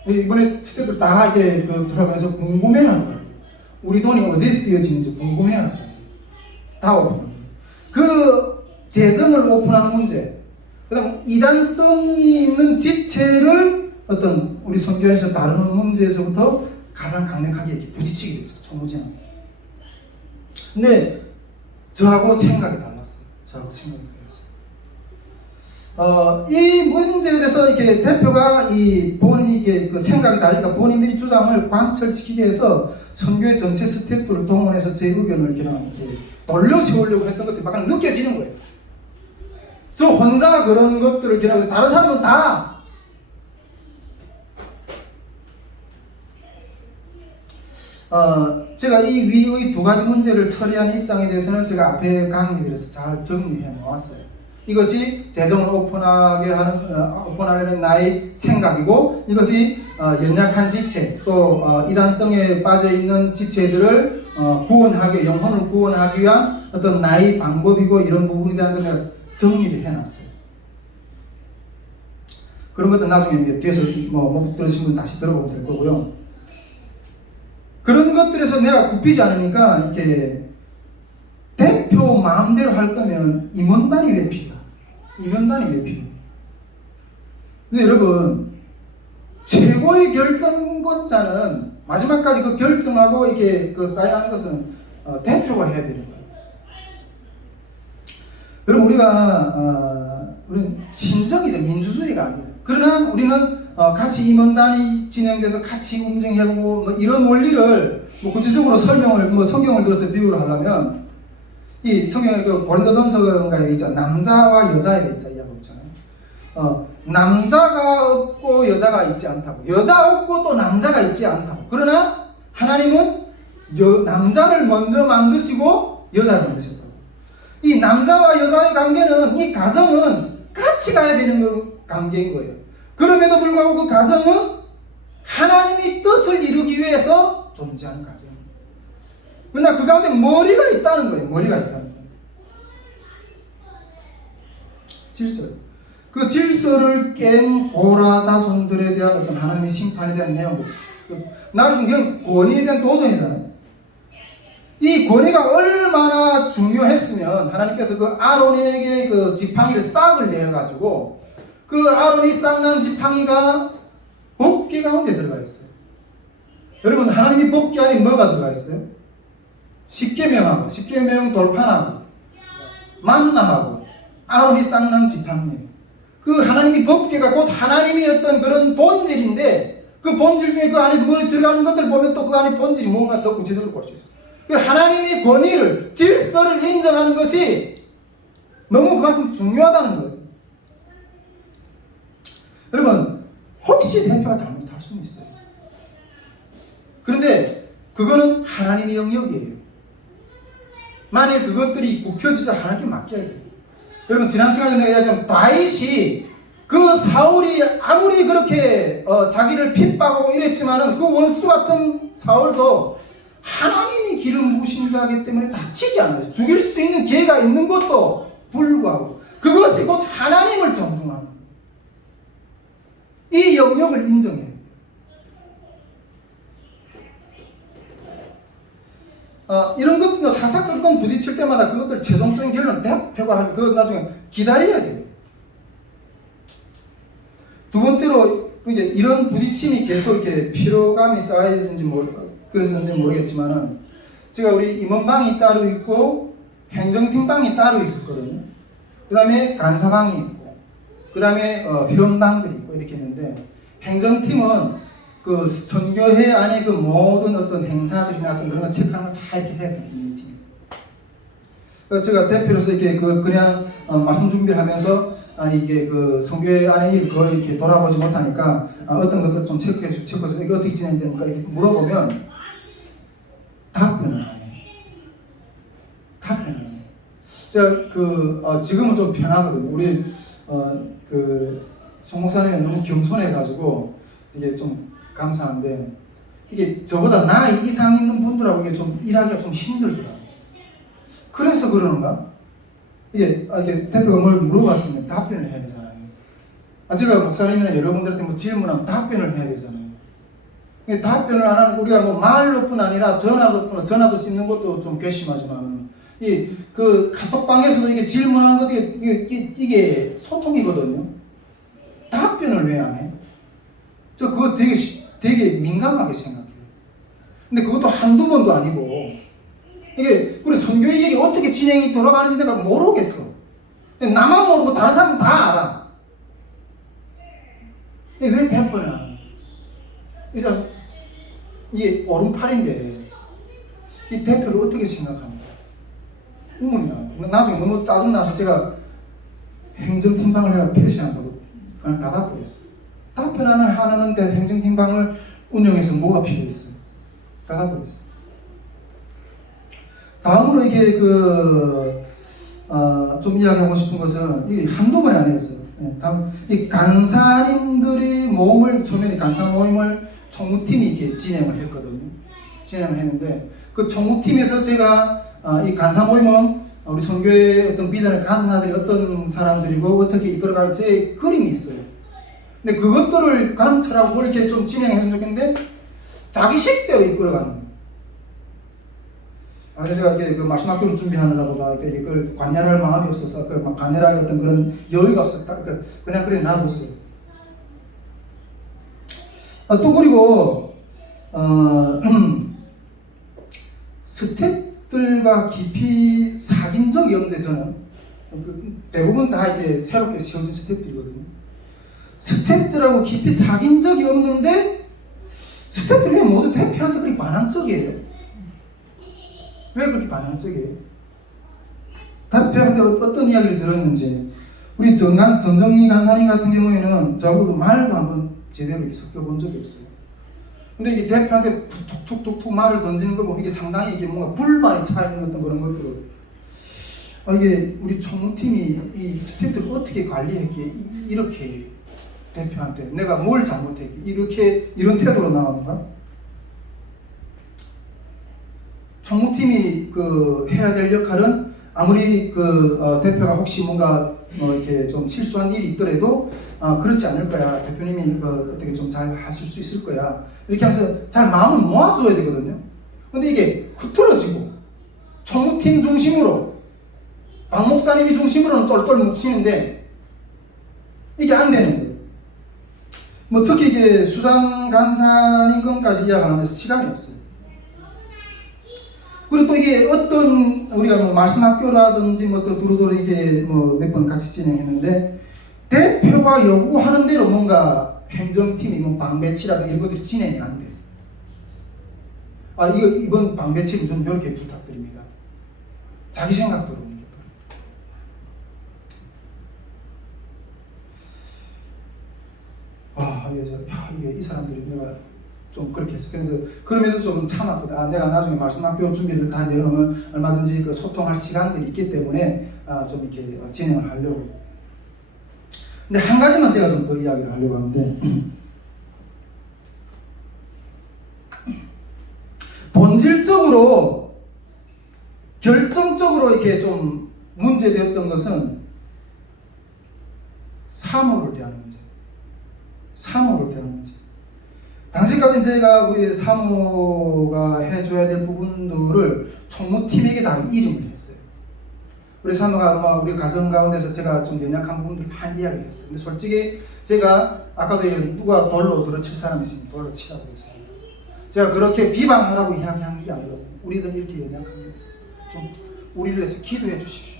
지금. 이번에 스태프들 다 이렇게 돌아가면서 궁금해하는 거예요. 우리 돈이 어디에 쓰여지는지 궁금해하는 거예요. 다 오픈한 거예요. 그 재정을 오픈하는 문제, 그다음 이단성이 있는 지체를 어떤 우리 선교에서 다루는 문제에서부터 가장 강력하게 이렇게 부딪히게 됐어요. 총무진은. 근데 저하고 생각이 달랐어요. 이 문제에 대해서 이렇게 대표가 본인이 이게 그 생각이 다르니까 본인들이 주장을 관철시키기 위해서 선교회 전체 스태프들을 동원해서 제 의견을 이렇게 돌려 세우려고 했던 것들이 막 느껴지는 거예요. 저 혼자 그런 것들을 기라고 다른 사람은 다 제가 이 위의 두 가지 문제를 처리한 입장에 대해서는 제가 앞에 강의들에서 잘 정리해 놓았어요. 이것이 재정을 오픈하려는 나의 생각이고, 이것이 연약한 지체, 또 이단성에 빠져있는 지체들을 구원하기, 영혼을 구원하기 위한 어떤 나의 방법이고, 이런 부분에 대한 걸 정리를 해놨어요. 그런 것들 나중에 뒤에서 못 들으신 분 다시 들어보면 될 거고요. 그런 것들에서 내가 굽히지 않으니까 이렇게 대표 마음대로 할 거면 임원단이 왜 필요해? 임원단이 왜 필요해? 근데 여러분, 최고의 결정권자는 마지막까지 그 결정하고 이렇게 그 사인하는 것은 대표가 해야 되는 거예요. 여러분, 우리는 신정이죠. 민주주의가 아니에요. 그러나 우리는 같이 임원단이 진행돼서 같이 움직이고 뭐 이런 원리를 구체적으로 설명을 성경을 들어서 비유를 하려면, 이 성경에 그 고린도전서가에 있잖아, 남자와 여자에 있잖아, 이야기하고 있잖아요. 남자가 없고 여자가 있지 않다고, 여자 없고 또 남자가 있지 않다고. 그러나 하나님은 남자를 먼저 만드시고 여자를 만드셨다고. 이 남자와 여자의 관계는, 이 가정은 같이 가야 되는 관계인 거예요. 그럼에도 불구하고 그 가정은 하나님이 뜻을 이루기 위해서 존재하는 가정입니다. 그러나 그 가운데 머리가 있다는 거예요. 머리가 있다는 거예요. 질서. 그 질서를 깬 고라 자손들에 대한 어떤 하나님의 심판에 대한 내용들. 나는 그냥 권위에 대한 도전이잖아요. 이 권위가 얼마나 중요했으면 하나님께서 그 아론에게 그 지팡이를 싹을 내어가지고 그 아론이 싹난 지팡이가 법궤 가운데 들어가 있어요. 여러분, 하나님이 법궤 안에 뭐가 들어가 있어요? 십계명하고 십계명 돌판하고 만나하고 아론이 싹난 지팡이에요. 그 하나님이 법궤가 곧 하나님이 어떤 그런 본질인데, 그 본질 중에 그 안에 뭐 들어가는 것들 보면 또 그 안에 본질이 뭔가 더 구체적으로 볼 수 있어요. 그 하나님의 권위를, 질서를 인정하는 것이 너무 그만큼 중요하다는 거예요. 여러분, 혹시 대표가 잘못할 수는 있어요. 그런데 그거는 하나님의 영역이에요. 만일 그것들이 굽혀지자 하나님께 맡겨야 돼요. 여러분, 지난 시간에 내가 얘기했지만 다윗이 그 사울이 아무리 그렇게 자기를 핍박하고 이랬지만은 그 원수 같은 사울도 하나님이 기름 부으신 자이기 때문에 다치지 않아요. 죽일 수 있는 기회가 있는 것도 불구하고 그것이 곧 하나님을 존중하는 이 영역을 인정해요. 이런 것도 사사건건 부딪힐 때마다 그것들 최종적인 결론을 대표가 그 나중에 기다려야 돼요. 두 번째로 이제 이런 부딪힘이 계속 이렇게 피로감이 쌓여지는지 그랬는지 모르겠지만은 제가 우리 임원방이 따로 있고 행정팀방이 따로 있거든요. 그 다음에 간사방이 있고 그 다음에 회원방들이 있고 이렇게 있는데 행정팀은 그 선교회 안에 그 모든 어떤 행사들이나 어떤 그런 거 체크하는 걸 다 이렇게 해야 되는 팀. 그래서 제가 대표로서 이렇게 그냥 말씀 준비를 하면서 이게 그 선교회 안에 일 거의 이렇게 돌아보지 못하니까 어떤 것들 좀 체크해 주고 이게 어떻게 진행됩니까? 이렇게 물어보면 답변을 안 해요. 답변을 안 해요. 제가 지금은 좀 편하거든요. 우리 송 목사님이 너무 겸손해가지고 이게 좀 감사한데 이게 저보다 나이 이상 있는 분들하고 이게 좀 일하기가 좀 힘들더라고요. 그래서 그러는가? 이게 대표가 뭘 물어봤으면 답변을 해야 되잖아요. 제가 목사님이나 여러분들한테 뭐 질문하면 답변을 해야 되잖아요. 답변을 안 하는 우리가 뭐 말로뿐 아니라 전화도 씹는 것도 좀 괘씸하지만 그 카톡방에서도 이게 질문하는 것 이게 소통이거든요. 답변을 왜 안 해? 저 그거 되게 민감하게 생각해요. 근데 그것도 한두 번도 아니고 이게 우리 선교의 얘기 어떻게 진행이 돌아가는지 내가 모르겠어. 나만 모르고 다른 사람은 다 알아. 왜 답변을 안 해? 그래서 이게 오른팔인데 이 대표를 어떻게 생각합니까? 의문이 나요. 나중에 너무 짜증나서 제가 행정팀방을 내가 폐쇄한다고 그냥 닫아버렸어요. 답변을 하는데 행정팀방을 운영해서 뭐가 필요했어요? 닫아버렸어요. 다음으로 이게 좀 이야기하고 싶은 것은 이게 한두 번이 아니었어요. 이 간사님들의 모임을 처음에 간사 모임을 총무팀이 이렇게 진행을 했거든요. 진행을 했는데 그 총무팀에서 제가 이 간사 모임은 우리 선교의 어떤 비전을 가진 자들이 어떤 사람들이고 어떻게 이끌어갈지 그림이 있어요. 근데 그것들을 관찰하고 이렇게 좀 진행해 좋겠는데 자기 식대로 이끌어가는 거예요. 그래서 제가 이렇게 그 말씀 학교를 준비하느라고 이걸 관여할 마음이 없어서 관여할 어떤 그런 여유가 없었다. 그냥 그래 놔뒀어요. 또 그리고 스텝들과 깊이 사귄 적이 없는데 저는 대부분 다 이게 새롭게 세워진 스텝들이거든요. 스텝들하고 깊이 사귄 적이 없는데 스텝들이 모두 대표한테 그렇게 반항적이에요. 왜 그렇게 반항적이에요? 대표한테 어떤 이야기를 들었는지 우리 전정리 간사님 같은 경우에는 저하고도 말도 한번 제대로 이렇게 섞여본 적이 없어요. 근데 이게 대표한테 툭툭툭툭 말을 던지는 거 보면 이게 상당히 이게 뭔가 불만이 차있는 어떤 그런 것들. 이게 우리 총무팀이 이 스태프들을 어떻게 관리했기에 이렇게 대표한테 내가 뭘 잘못했기에 이렇게 이런 태도로 나오는가? 총무팀이 해야 될 역할은 아무리 대표가 혹시 뭔가 이렇게 좀 실수한 일이 있더라도 그렇지 않을 거야. 대표님이 어떻게 좀 잘 하실 수 있을 거야. 이렇게 하면서 잘 마음을 모아줘야 되거든요. 근데 이게 흐트러지고 총무팀 중심으로 박 목사님이 중심으로는 똘똘 뭉치는데 이게 안 되는 거예요. 특히 이게 수상 간사님 건까지 이야기하는데 시간이 없어요. 그리고 또 이게 어떤 우리가 말씀 학교라든지 또 두루두루 이게 몇 번 같이 진행했는데 대표가 요구하는 대로 뭔가 행정팀이 방배치라든지 이런 것들이 진행이 안 돼요. 이번 방배치는 좀 이렇게 부탁드립니다. 자기 생각대로 옮겨. 이게 이 사람들이 내가 좀 그렇게 했어. 그런데 그럼에도 좀 참았거든. 내가 나중에 말씀학교 준비를 다 내놓으면 얼마든지 소통할 시간들이 있기 때문에 좀 이렇게 진행을 하려고. 근데 한 가지만 제가 좀 더 이야기를 하려고 하는데, 본질적으로 결정적으로 이렇게 좀 문제되었던 것은 사모를 대하는 문제. 사모를 대하는 문제. 당시까지는 저희가 우리 사모가 해줘야 될 부분들을 총무팀에게 다 이름을 했어요. 우리 사모가 아마 우리 가정 가운데서 제가 좀 연약한 부분들 많이 이야기를 했어요. 근데 솔직히 제가 아까도 누가 돌로 들어칠 사람이 있으면 돌로 치라고 했어요. 제가 그렇게 비방하라고 이야기한 게 아니고 우리들 이렇게 연약합니다. 좀 우리를 위해서 기도해 주십시오.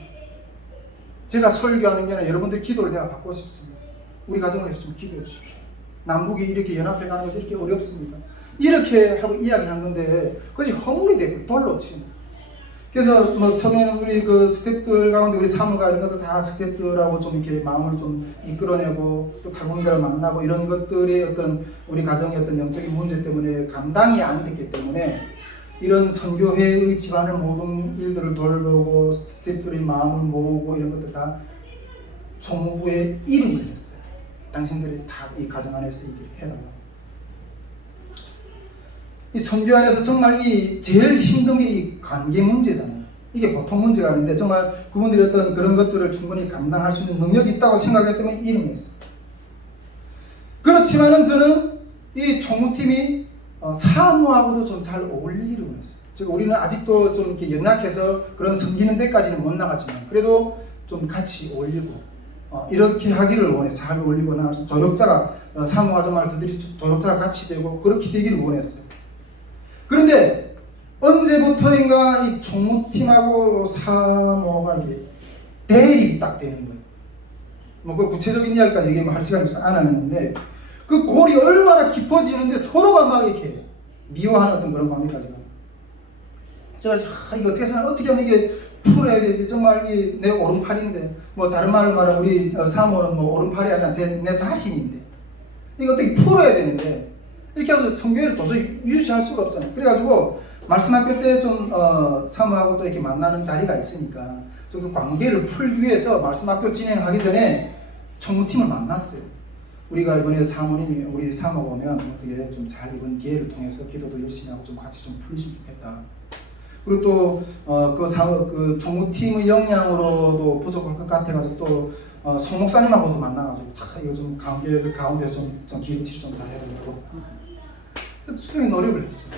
제가 설교하는 게 아니라 여러분들 기도를 내가 받고 싶습니다. 우리 가정을 위해서 좀 기도해 주십시오. 남북이 이렇게 연합해 가는 것이 이렇게 어렵습니까? 이렇게 하고 이야기한 건데 그것이 허물이 되고 돌로 치는. 그래서 뭐 처음에는 우리 그 스태프들 가운데 우리 사무가 이런 것도 다 스태프들하고 좀 이렇게 마음을 좀 이끌어내고 또 탈북민들을 만나고 이런 것들이 어떤 우리 가정의 어떤 영적인 문제 때문에 감당이 안 됐기 때문에 이런 선교회의 집안을 모든 일들을 돌보고 스태프들의 마음을 모으고 이런 것들 다 총무부에 이름을 했어요. 당신들이 다 이 가정 안에서 이렇게 해달라고. 이 선교 안에서 정말 이 제일 힘든 게 이 관계 문제잖아요. 이게 보통 문제가 아닌데 정말 그분들이 어떤 그런 것들을 충분히 감당할 수 있는 능력이 있다고 생각했기 때문에 이름을 했어요. 그렇지만은 저는 이 총무팀이 사무하고도 좀 잘 어울리기를 원했어요. 즉 우리는 아직도 좀 이렇게 연약해서 그런 섬기는 데까지는 못 나갔지만 그래도 좀 같이 어울리고 이렇게 하기를 원해. 잘 어울리거나 조력자가 사무와 정말 저들이 조력자가 같이 되고 그렇게 되기를 원했어요. 그런데 언제부터인가 이 총무팀하고 사모가 이게 대립이 딱 되는 거예요. 뭐 그 구체적인 이야기까지 얘기할 시간이 없어 안 하는데 그 골이 얼마나 깊어지는지 서로가 막 이렇게 미워하는 어떤 그런 관계까지 가요. 제가 이거 어떻게 생각, 어떻게 하면 이게 풀어야 되지? 정말 이 내 오른팔인데 뭐 다른 말로 말하면 우리 사모는 뭐 오른팔이 아니라 내 자신인데 이거 어떻게 풀어야 되는데 이렇게 해서 성교회를 도저히 유지할 수가 없어요. 그래가지고 말씀학교 때 좀 사모하고 또 이렇게 만나는 자리가 있으니까 그 관계를 풀기 위해서 말씀학교 진행하기 전에 총무팀을 만났어요. 우리가 이번에 사모님이 우리 사모가 오면 어떻게 좀 잘 이번 기회를 통해서 기도도 열심히 하고 좀 같이 좀 풀리시면 좋겠다. 그리고 또 그 총무팀의 역량으로도 부족할 것 같아가지고 또 송 목사님하고도 만나가지고 이거 좀 관계를 가운데 좀 기름칠 좀 잘 해야 되고 수행의 노력을 했어요.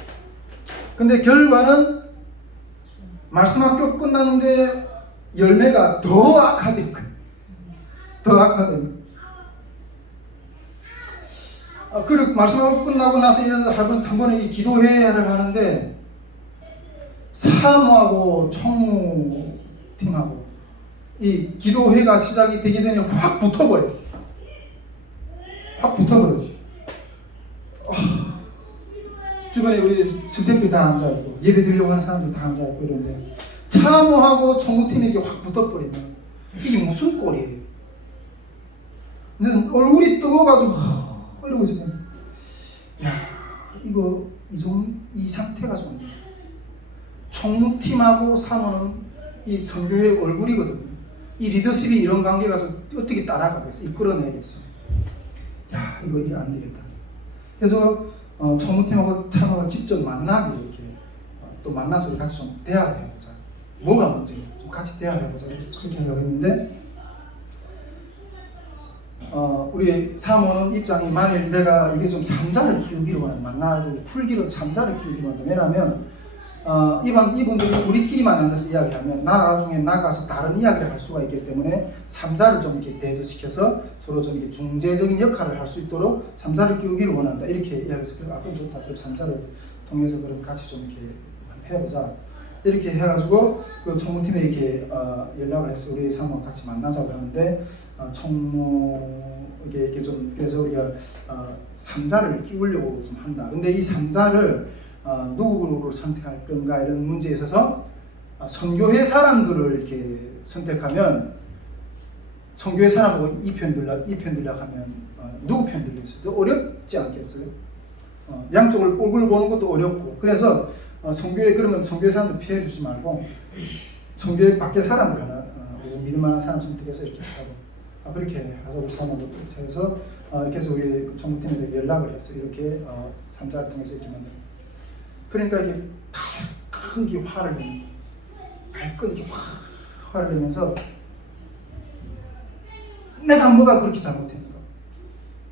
근데 결과는 말씀학교 끝났는데 열매가 더 악화된 거예요. 더 악화된 거예요. 그리고 말씀하고 끝나고 나서 한 번에 이 기도회를 하는데 사무하고 총무팀하고 이 기도회가 시작이 되기 전에 확 붙어버렸어요. 확 붙어버렸어요. 주변에 우리 스태프들이 다 앉아있고 예배 드리려고 하는 사람들이 다 앉아있고 이런데 사무하고 총무팀이 이렇게 확 붙어버리면 이게 무슨 꼴이에요? 근데 얼굴이 뜨거워가지고 이러고 있으면 야 이거 이 상태가 좀 총무팀하고 사무는 이 선교회 얼굴이거든요. 이 리더십이 이런 관계가 어떻게 따라가겠어? 이끌어내겠어? 야 이거 안 되겠다. 그래서 총무팀하고 사무가 직접 만나기로 이렇게 또 만나서 우리 같이 좀 대화를 해보자. 뭐가 문제냐? 좀 같이 대화를 해보자. 이렇게 하려고 했는데 우리 사모는 입장이 만일 내가 이게 좀 삼자를 키우기로 하는 만나고 풀기로 삼자를 키우기로 한다. 왜냐하면 이분들이 우리끼리만 앉아서 이야기하면 나중에 나가서 다른 이야기를 할 수가 있기 때문에 삼자를 좀 이렇게 대두시켜서 서로 좀 이렇게 중재적인 역할을 할 수 있도록 삼자를 키우기를 원한다. 이렇게 이야기해서 그럼 좋다. 그럼 삼자를 통해서 그럼 같이 좀 이렇게 해보자. 이렇게 해가지고 그 총무팀에 이렇게 연락을 해서 우리 사모 같이 만나자고 하는데 총무 이게 좀 그래서 우리가 삼자를 키우려고 좀 한다. 근데 이 삼자를 누구를 선택할 건가 이런 문제에 있어서 선교회 사람들을 이렇게 선택하면 선교회 사람하고 이 편 들려 하면 누구 편 들리겠어요? 어렵지 않겠어요? 양쪽을 꼴굴 보는 것도 어렵고 그래서 선교회 그러면 선교회 사람들 피해 주지 말고 선교회 밖에 사람들 하나 믿을 만한 사람 선택해서 이렇게 하자고 그렇게 하자고 사람으로 해서 이렇게 해서 우리 총무팀에 연락을 했어요. 이렇게 3자를 통해서 이렇게 만든. 그러니까 이게 발끈기 화를 내는, 발끈기 화를 내면서 내가 뭐가 그렇게 잘못했는가?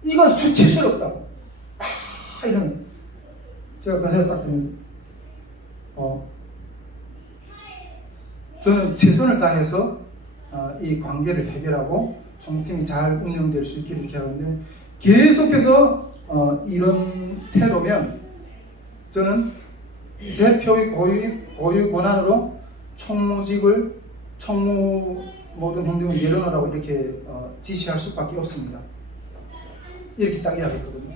이건 수치스럽다고. 이런. 제가 그 생각 딱 들으면 저는 최선을 다해서 이 관계를 해결하고 총무팀이 잘 운영될 수 있게 이렇게 하는데 계속해서 이런 태도면 저는 대표의 고유 권한으로 총무직을 총무 모든 행정을 내려놓으라고 이렇게 지시할 수밖에 없습니다. 이렇게 딱 이야기했거든요.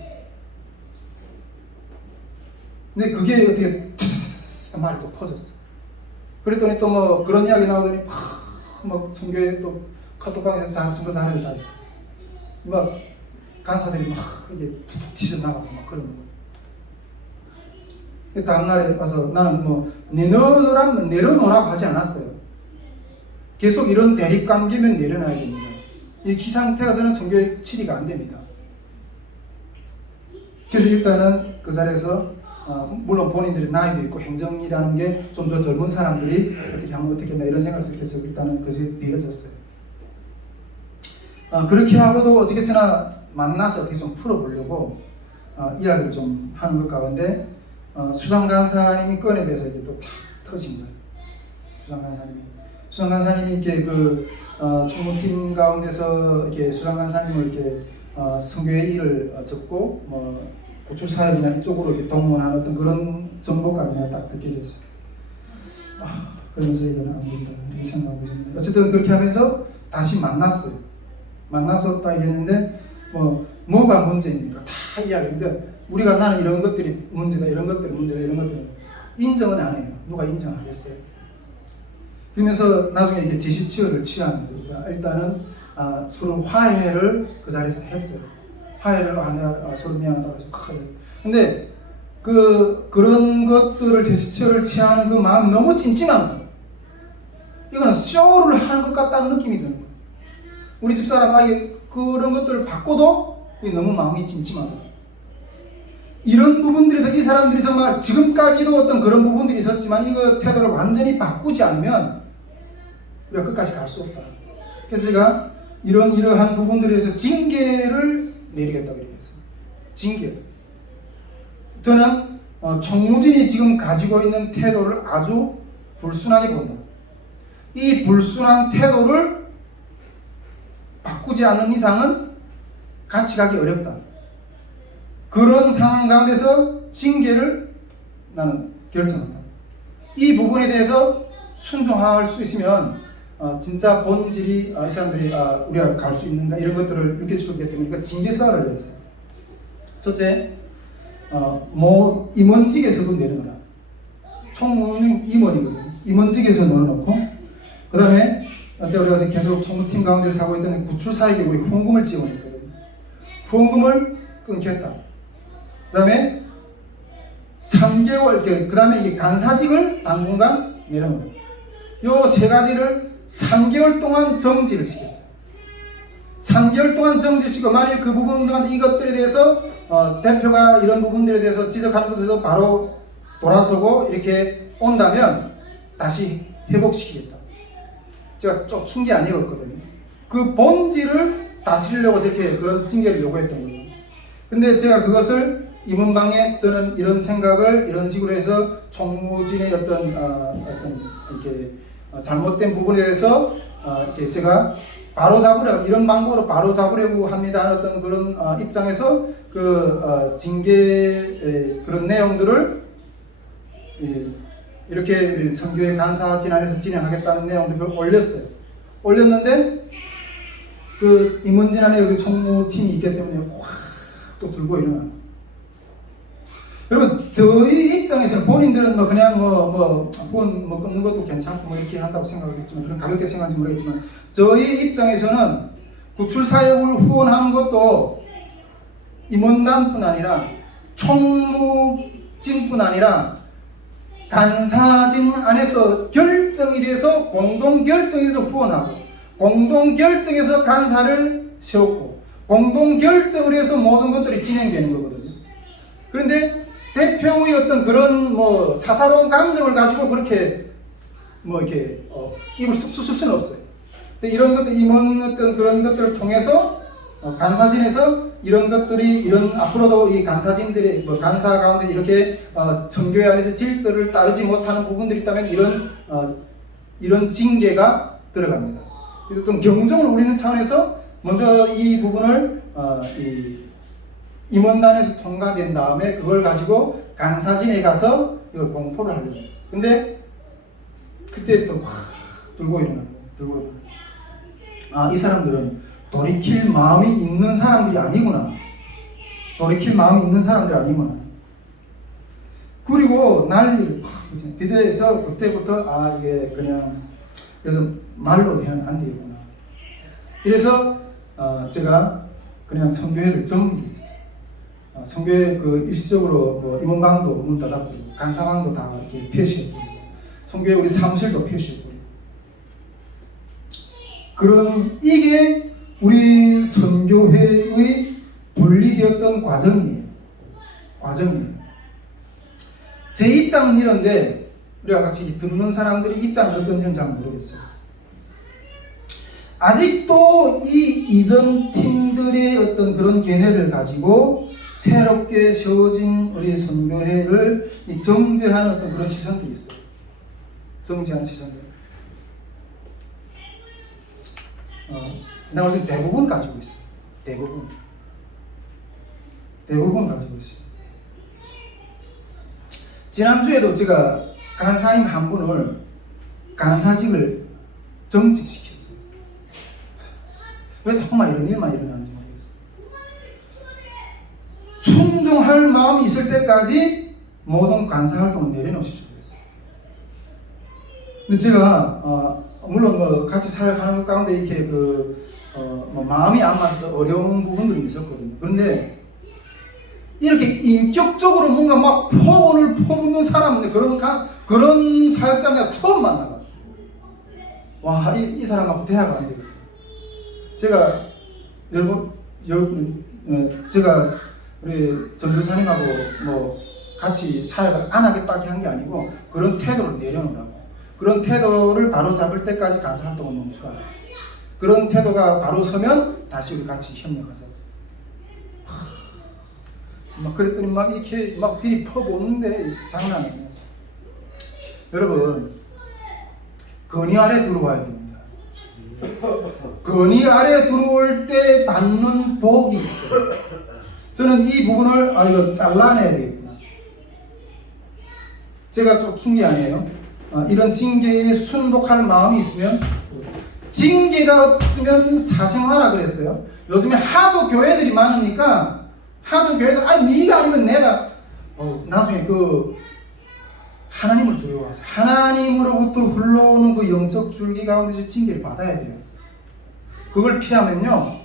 근데 그게 어떻게 말이 또 퍼졌어. 그랬더니 또 뭐 그런 이야기 나오더니 막 선교회 또 카톡방에서 증거사 하려고 다 했어. 막 간사들이 막 이게 툭툭 튀어나가고 막 그러는 거야. 다음날에 와서 나는 뭐 내려놓으라고 하지 않았어요. 계속 이런 대립관계면 내려놔야 됩니다. 이 기상태가서는 선교회 처리가 안 됩니다. 그래서 일단은 그 자리에서 물론 본인들이 나이도 있고 행정이라는 게 좀 더 젊은 사람들이 어떻게 하면 어떻게 했나 이런 생각을 해서 일단은 그것이 미뤄졌어요. 그렇게 하고도 어떻게나 만나서 어떻게 좀 풀어보려고 이야기를 좀 하는 것 가운데 수상 간사님이 건에 대해서 이제 또 탁 터진 거예요. 수상 간사님이 이렇게 총무팀 가운데서 이렇게 수상 간사님을 이렇게 선교의 일을 접고 뭐 구출사역이나 이쪽으로 이렇게 동원하는 어떤 그런 정보까지 내가 딱 듣게 됐어요. 그러면서 이거는 안 된다 이렇게 생각하고 있는데 어쨌든 그렇게 하면서 다시 만났어요. 만나서 딱 얘기했는데 뭐가 문제입니까? 다 이야기했는데 우리가 나는 이런 것들이 문제다 이런 것들이 문제다 이런 것들은 인정은 안 해요. 누가 인정하겠어요? 그러면서 나중에 이게 제시처를 취하는 거니까 일단은 서로 화해를 그 자리에서 했어요. 화해를 내가 서로 미안하다고 해서 근데 그런 것들을 제스처를 취하는 그 마음이 너무 찜찜한 거예요. 이거는 쇼를 하는 것 같다는 느낌이 드는 거예요. 우리 집사람 그런 것들을 바꿔도 너무 마음이 찜찜한 거예요. 이런 부분들에서 이 사람들이 정말 지금까지도 어떤 그런 부분들이 있었지만 이거 태도를 완전히 바꾸지 않으면 우리가 끝까지 갈 수 없다. 그래서 제가 이러한 부분들에서 징계를 내리겠다고 얘기했어요. 징계. 저는 총무진이 지금 가지고 있는 태도를 아주 불순하게 본다. 이 불순한 태도를 바꾸지 않는 이상은 같이 가기 어렵다. 그런 상황 가운데서 징계를 나는 결정한다. 이 부분에 대해서 순종할 수 있으면 진짜 본질이 이 사람들이 우리가 갈 수 있는가 이런 것들을 느낄 수 있기 때문에 징계사를 했어요. 첫째, 임원직에서도 내려놓으라. 총무는 임원이거든요. 임원직에서 내려놓고 그 다음에 우리가 계속 총무팀 가운데서 하고 있던 구출사에게 우리 후원금을 지원했거든요. 후원금을 끊겠다. 그 다음에 3개월, 그 다음에 이게 간사직을 당분간 내려놓으라. 요 세 가지를 3개월 동안 정지를 시켰어요. 3개월 동안 정지시키고 만일 그 부분들한테 이것들에 대해서 대표가 이런 부분들에 대해서 지적하는 것에서 바로 돌아서고 이렇게 온다면 다시 회복시키겠다. 제가 쫓은 게 아니었거든요. 그 본질을 다스리려고 저렇게 그런 징계를 요구했던 거예요. 근데 제가 그것을 임원방에 저는 이런 생각을 이런 식으로 해서 총무진의 어떤 이렇게 잘못된 부분에 대해서 이렇게 제가 바로 잡으려 이런 방법으로 바로 잡으려고 합니다. 어떤 그런 입장에서 징계 그런 내용들을 이렇게 선교회 간사 진안에서 진행하겠다는 내용들을 올렸어요. 올렸는데 그 임원진 안에 여기 총무팀이 있기 때문에 확 또 들고 일어나는. 여러분 저희 입장에서는 본인들은 그냥 후원 끊는 것도 괜찮고 이렇게 한다고 생각하겠지만 그런 가볍게 생각하는지 모르겠지만 저희 입장에서는 구출사역을 후원하는 것도 임원단뿐 아니라 총무진뿐 아니라 간사진 안에서 결정이 돼서 공동 결정이 돼서 후원하고 공동 결정해서 간사를 세웠고 공동 결정을 해서 모든 것들이 진행되는 거거든요. 그런데 대표의 어떤 그런 뭐 사사로운 감정을 가지고 그렇게 뭐 이렇게 입을 쑥쑥 쓸 수는 없어요. 근데 이런 것들, 임원 어떤 그런 것들을 통해서 간사진에서 이런 것들이 이런 앞으로도 이 간사진들의 뭐 간사 가운데 이렇게 선교회 안에서 질서를 따르지 못하는 부분들이 있다면 이런 징계가 들어갑니다. 그래서 좀 경종을 울리는 차원에서 먼저 이 부분을 이 임원단에서 통과된 다음에 그걸 가지고 간사진에 가서 이걸 공포를 하려고 했어요. 근데 그때부터 확 들고 일어나고 이 사람들은 돌이킬 마음이 있는 사람들이 아니구나. 돌이킬 마음이 있는 사람들이 아니구나. 그리고 날 비대해서 그때부터 이게 그냥 그래서 말로 해는 안 되겠구나. 이래서 제가 그냥 선교회를 정리했어요. 선교회 그 일시적으로 뭐 임원방도 문 닫아버리고 간사방도 다 이렇게 폐쇄해버리고 선교회 우리 사무실도 폐쇄해버리고 그런 이게 우리 선교회의 분리되었던 과정이에요. 제 입장은 이런데 우리가 같이 듣는 사람들이 입장은 어떤지는 잘 모르겠어요. 아직도 이 이전 팀들의 어떤 그런 견해를 가지고 새롭게 세워진 우리 선교회를 정죄하는 어떤 그런 시선들이 있어요. 정죄하는 시선들. 내가 봤을 때 대부분 가지고 있어요. 대부분 가지고 있어요. 지난주에도 제가 간사님 한 분을 간사직을 정직시켰어요. 왜 자꾸만 이런 일만 일어나는지 모르겠어요. 순종할 마음이 있을 때까지 모든 간사 활동을 내려놓으십시오 그랬어요. 근데 제가 물론 뭐 같이 사역하는 것 가운데 이렇게 뭐 마음이 안 맞아서 어려운 부분들이 있었거든요. 그런데 이렇게 인격적으로 뭔가 막 포문을 퍼붓는 사람인데 그런 사역자 내가 처음 만나봤어요. 와, 이 사람하고 대화가 안 되거든요. 제가 제가 우리 전도사님하고 뭐 같이 사역을 안 하겠다고 한 게 아니고 그런 태도를 내려놓으라고. 그런 태도를 바로 잡을 때까지 간사 활동을 멈추라. 그런 태도가 바로 서면 다시 우리 같이 협력하자. 막 그랬더니 막 이렇게 막 비리 퍼보는데 장난 아니었어. 여러분, 건의 아래 들어와야 됩니다. 건의 아래 들어올 때 받는 복이 있어요. 저는 이 부분을 이거 잘라내야 되겠구나. 제가 좀 충기하네요. 이런 징계에 순복할 마음이 있으면, 징계가 없으면 사생하라 그랬어요. 요즘에 하도 교회들이 많으니까 하도 교회들 네가 아니면 내가 나중에 하나님을 두려워하세요. 하나님으로부터 흘러오는 그 영적 줄기 가운데서 징계를 받아야 돼요. 그걸 피하면요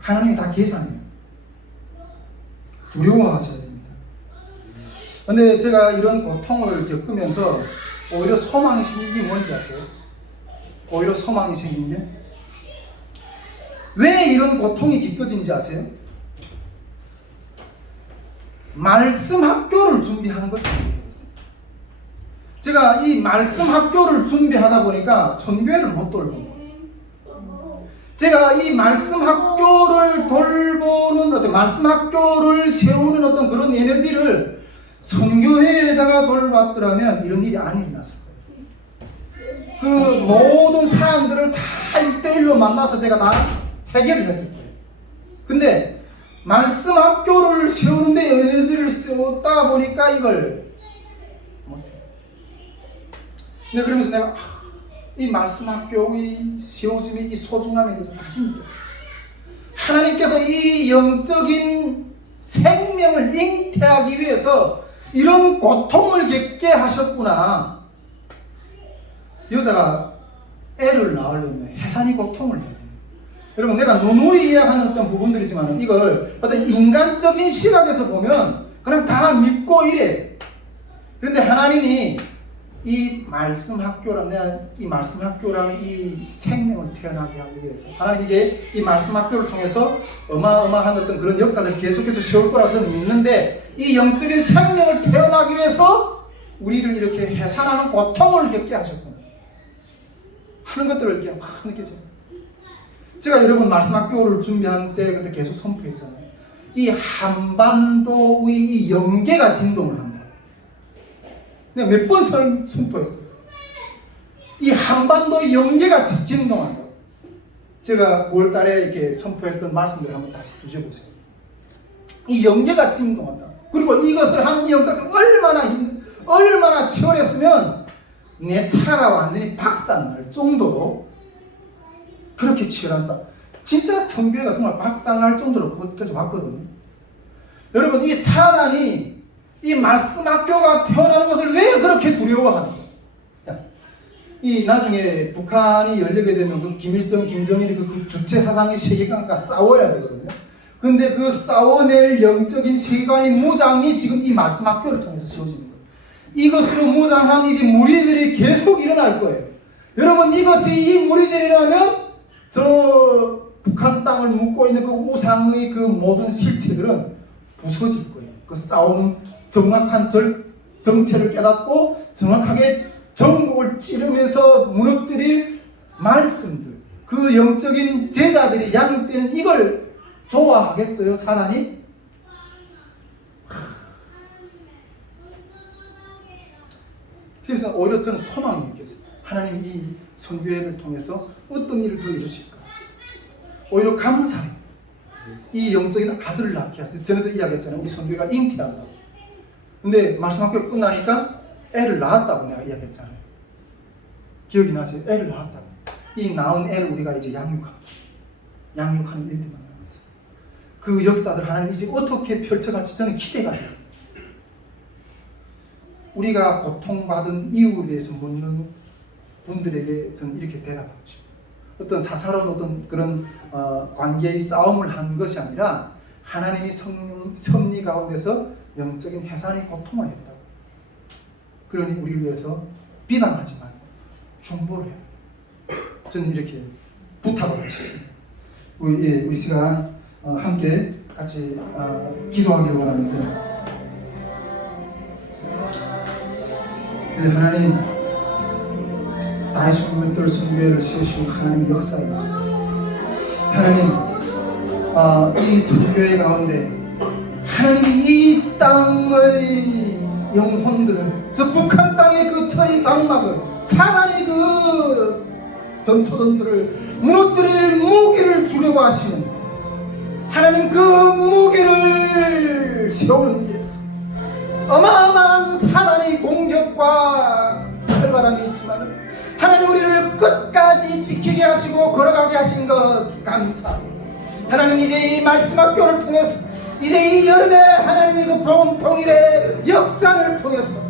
하나님이 다 계산해요. 두려워하셔야 됩니다. 근데 제가 이런 고통을 겪으면서 오히려 소망이 생긴 게 뭔지 아세요? 오히려 소망이 생긴 게 왜 이런 고통이 깊어진지 아세요? 말씀 학교를 준비하는 걸 준비했어요. 제가 이 말씀 학교를 준비하다 보니까 선교회를 못 돌본 거예요. 제가 이 말씀 학교를 돌보는 어떤 말씀 학교를 세우는 어떤 그런 에너지를 선교회에다가 돌봤더라면 이런 일이 안 일어났을 거예요. 그 모든 사람들을 다 1대1로 만나서 제가 다 해결을 했을 거예요. 근데 말씀 학교를 세우는데 에너지를 쏟다 보니까 이걸 못해요. 근데 그러면서 내가 이 말씀 학교의 세워짐의 이 소중함에 대해서 다시 느꼈어요. 하나님께서 이 영적인 생명을 잉태하기 위해서 이런 고통을 겪게 하셨구나. 여자가 애를 낳으려면 해산이 고통을 해요. 여러분, 내가 누누이 이야기하는 어떤 부분들이지만 이걸 어떤 인간적인 시각에서 보면 그냥 다 믿고 이래. 그런데 하나님이 이 말씀 학교라는 이 말씀 학교라는 이 생명을 태어나게 하기 위해서 하나님 이제 이 말씀 학교를 통해서 어마어마한 어떤 그런 역사를 계속해서 세울 거라고 저는 믿는데, 이 영적인 생명을 태어나기 위해서 우리를 이렇게 해산하는 고통을 겪게 하셨구나 하는 것들을 이렇게 확 느껴져요. 제가 여러분 말씀 학교를 준비하는 때 그때 계속 선포했잖아요. 이 한반도의 이 영계가 진동을 한다. 내가 몇 번 선포했어요. 이 한반도의 영계가 진동한다. 제가 5월달에 이렇게 선포했던 말씀들을 한번 다시 뒤져보세요. 이 영계가 진동한다. 그리고 이것을 하는 이 영적성 얼마나 치열했으면 내 차가 완전히 박살날 정도로 그렇게 치열한 싸움. 진짜 성교회가 정말 박살날 정도로 거기까지 왔거든요. 여러분, 이 사단이 이 말씀 학교가 태어나는 것을 왜 그렇게 두려워하는 거예요? 이 나중에 북한이 열리게 되면 그 김일성, 김정일이 그 주체 사상의 세계관과 싸워야 되거든요. 근데 그 싸워낼 영적인 세계관의 무장이 지금 이 말씀 학교를 통해서 세워지는 거예요. 이것으로 무장한 이제 무리들이 계속 일어날 거예요. 여러분, 이것이 이 무리들이라면 저 북한 땅을 묶고 있는 그 우상의 그 모든 실체들은 부서질 거예요. 그 싸우는 정확한 정체를 깨닫고 정확하게 정복을 찌르면서 무너뜨릴 말씀들, 그 영적인 제자들이 양육되는 이걸 좋아하겠어요, 사단이? 그래서 오히려 저는 소망이 느껴져요. 하나님 이 선교회를 통해서 어떤 일을 더 이룰 수 있을까? 오히려 감사해요. 이 영적인 아들을 낳게 하세요. 전에도 이야기했잖아요. 우리 선교회가 잉태한다고. 근데 말씀학교 끝나니까 애를 낳았다고 내가 이야기했잖아요. 기억이 나세요? 애를 낳았다고. 이 낳은 애를 우리가 이제 양육하는 일들만 남았어요. 그 역사들 하나님 이제 어떻게 펼쳐갈지 저는 기대가 돼요. 우리가 고통받은 이유에 대해서 묻는 분들에게 저는 이렇게 대답하고 싶어요. 어떤 사사로운 어떤 그런 관계의 싸움을 한 것이 아니라 하나님의 섭리 가운데서 영적인 해산의 고통을 했다고. 그러니 우리를 위해서 비난하지 말고 중보를 해요. 저는 이렇게 부탁을 하고 싶습니다. 우리 시간 함께 같이 기도하기를 원합니다. 네, 하나님, 다윗 국민들 선교회를 세우시고 하나님의 역사입니다. 하나님, 이 선교회 가운데 하나님이 이 땅의 영혼들을, 저 북한 땅의 그 처의 장막을, 사나이 그 전초전들을 무너뜨릴 무기를 주려고 하시는 하나님, 그 무기를 세우는 데에서 어마어마한 사단의 공격과 칼바람이 있지만 하나님, 우리를 끝까지 지키게 하시고 걸어가게 하신 것 감사합니다. 하나님, 이제 이 말씀 학교를 통해서, 이제 이 여름에 하나님의 그 복음 통일의 역사를 통해서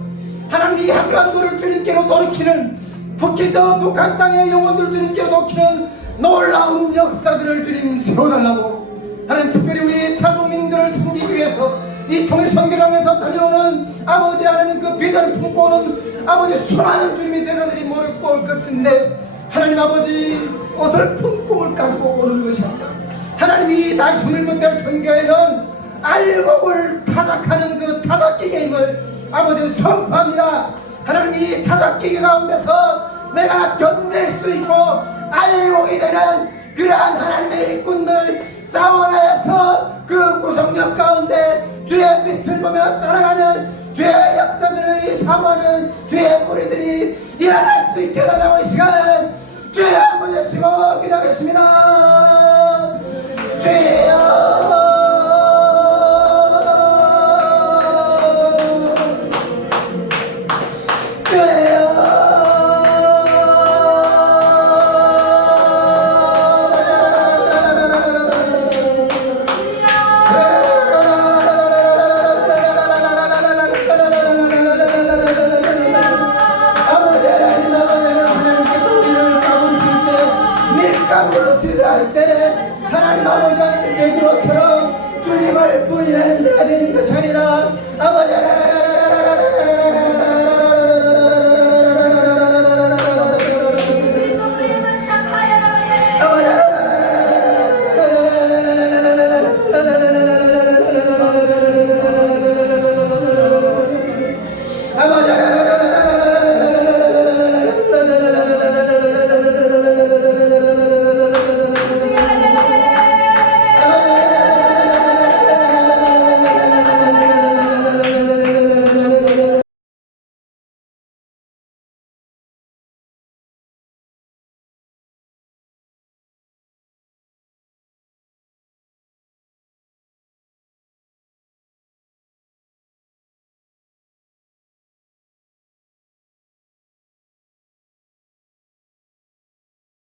하나님, 이 한반도를 주님께로 돌이키는, 특히 저 북한 땅의 영혼들 주님께로 돌이키는 놀라운 역사들을 주님 세워달라고, 하나님, 특별히 우리 탈북민들을 섬기기 위해서 이 통일 선교를 향해서 달려오는 아버지 하나님, 그 비전을 품고 오는 아버지 수많은 주님의 제자들이 모르고 올 것인데, 하나님 아버지 어설픈 꿈을 가지고 오는 것이 아니라 하나님이 다시 물문될 선교에는 알곡을 타작하는 그 타작기계임을 아버지 선포합니다. 하나님, 이 타작기계 가운데서 내가 견딜 수 있고 알곡이 되는 그러한 하나님의 일꾼들 자원하여서 그 구성력 가운데 주의 빛을 보며 따라가는 주의 역사들의 사모하는 주의 무리들이 일어날 수 있게 달라고 이 시간 주의 한번 치고 기도하겠습니다. 주여, 하나님 아버지 하나님 베드로처럼 주님을 부인하는 자가 되는 것이 아니라 아버지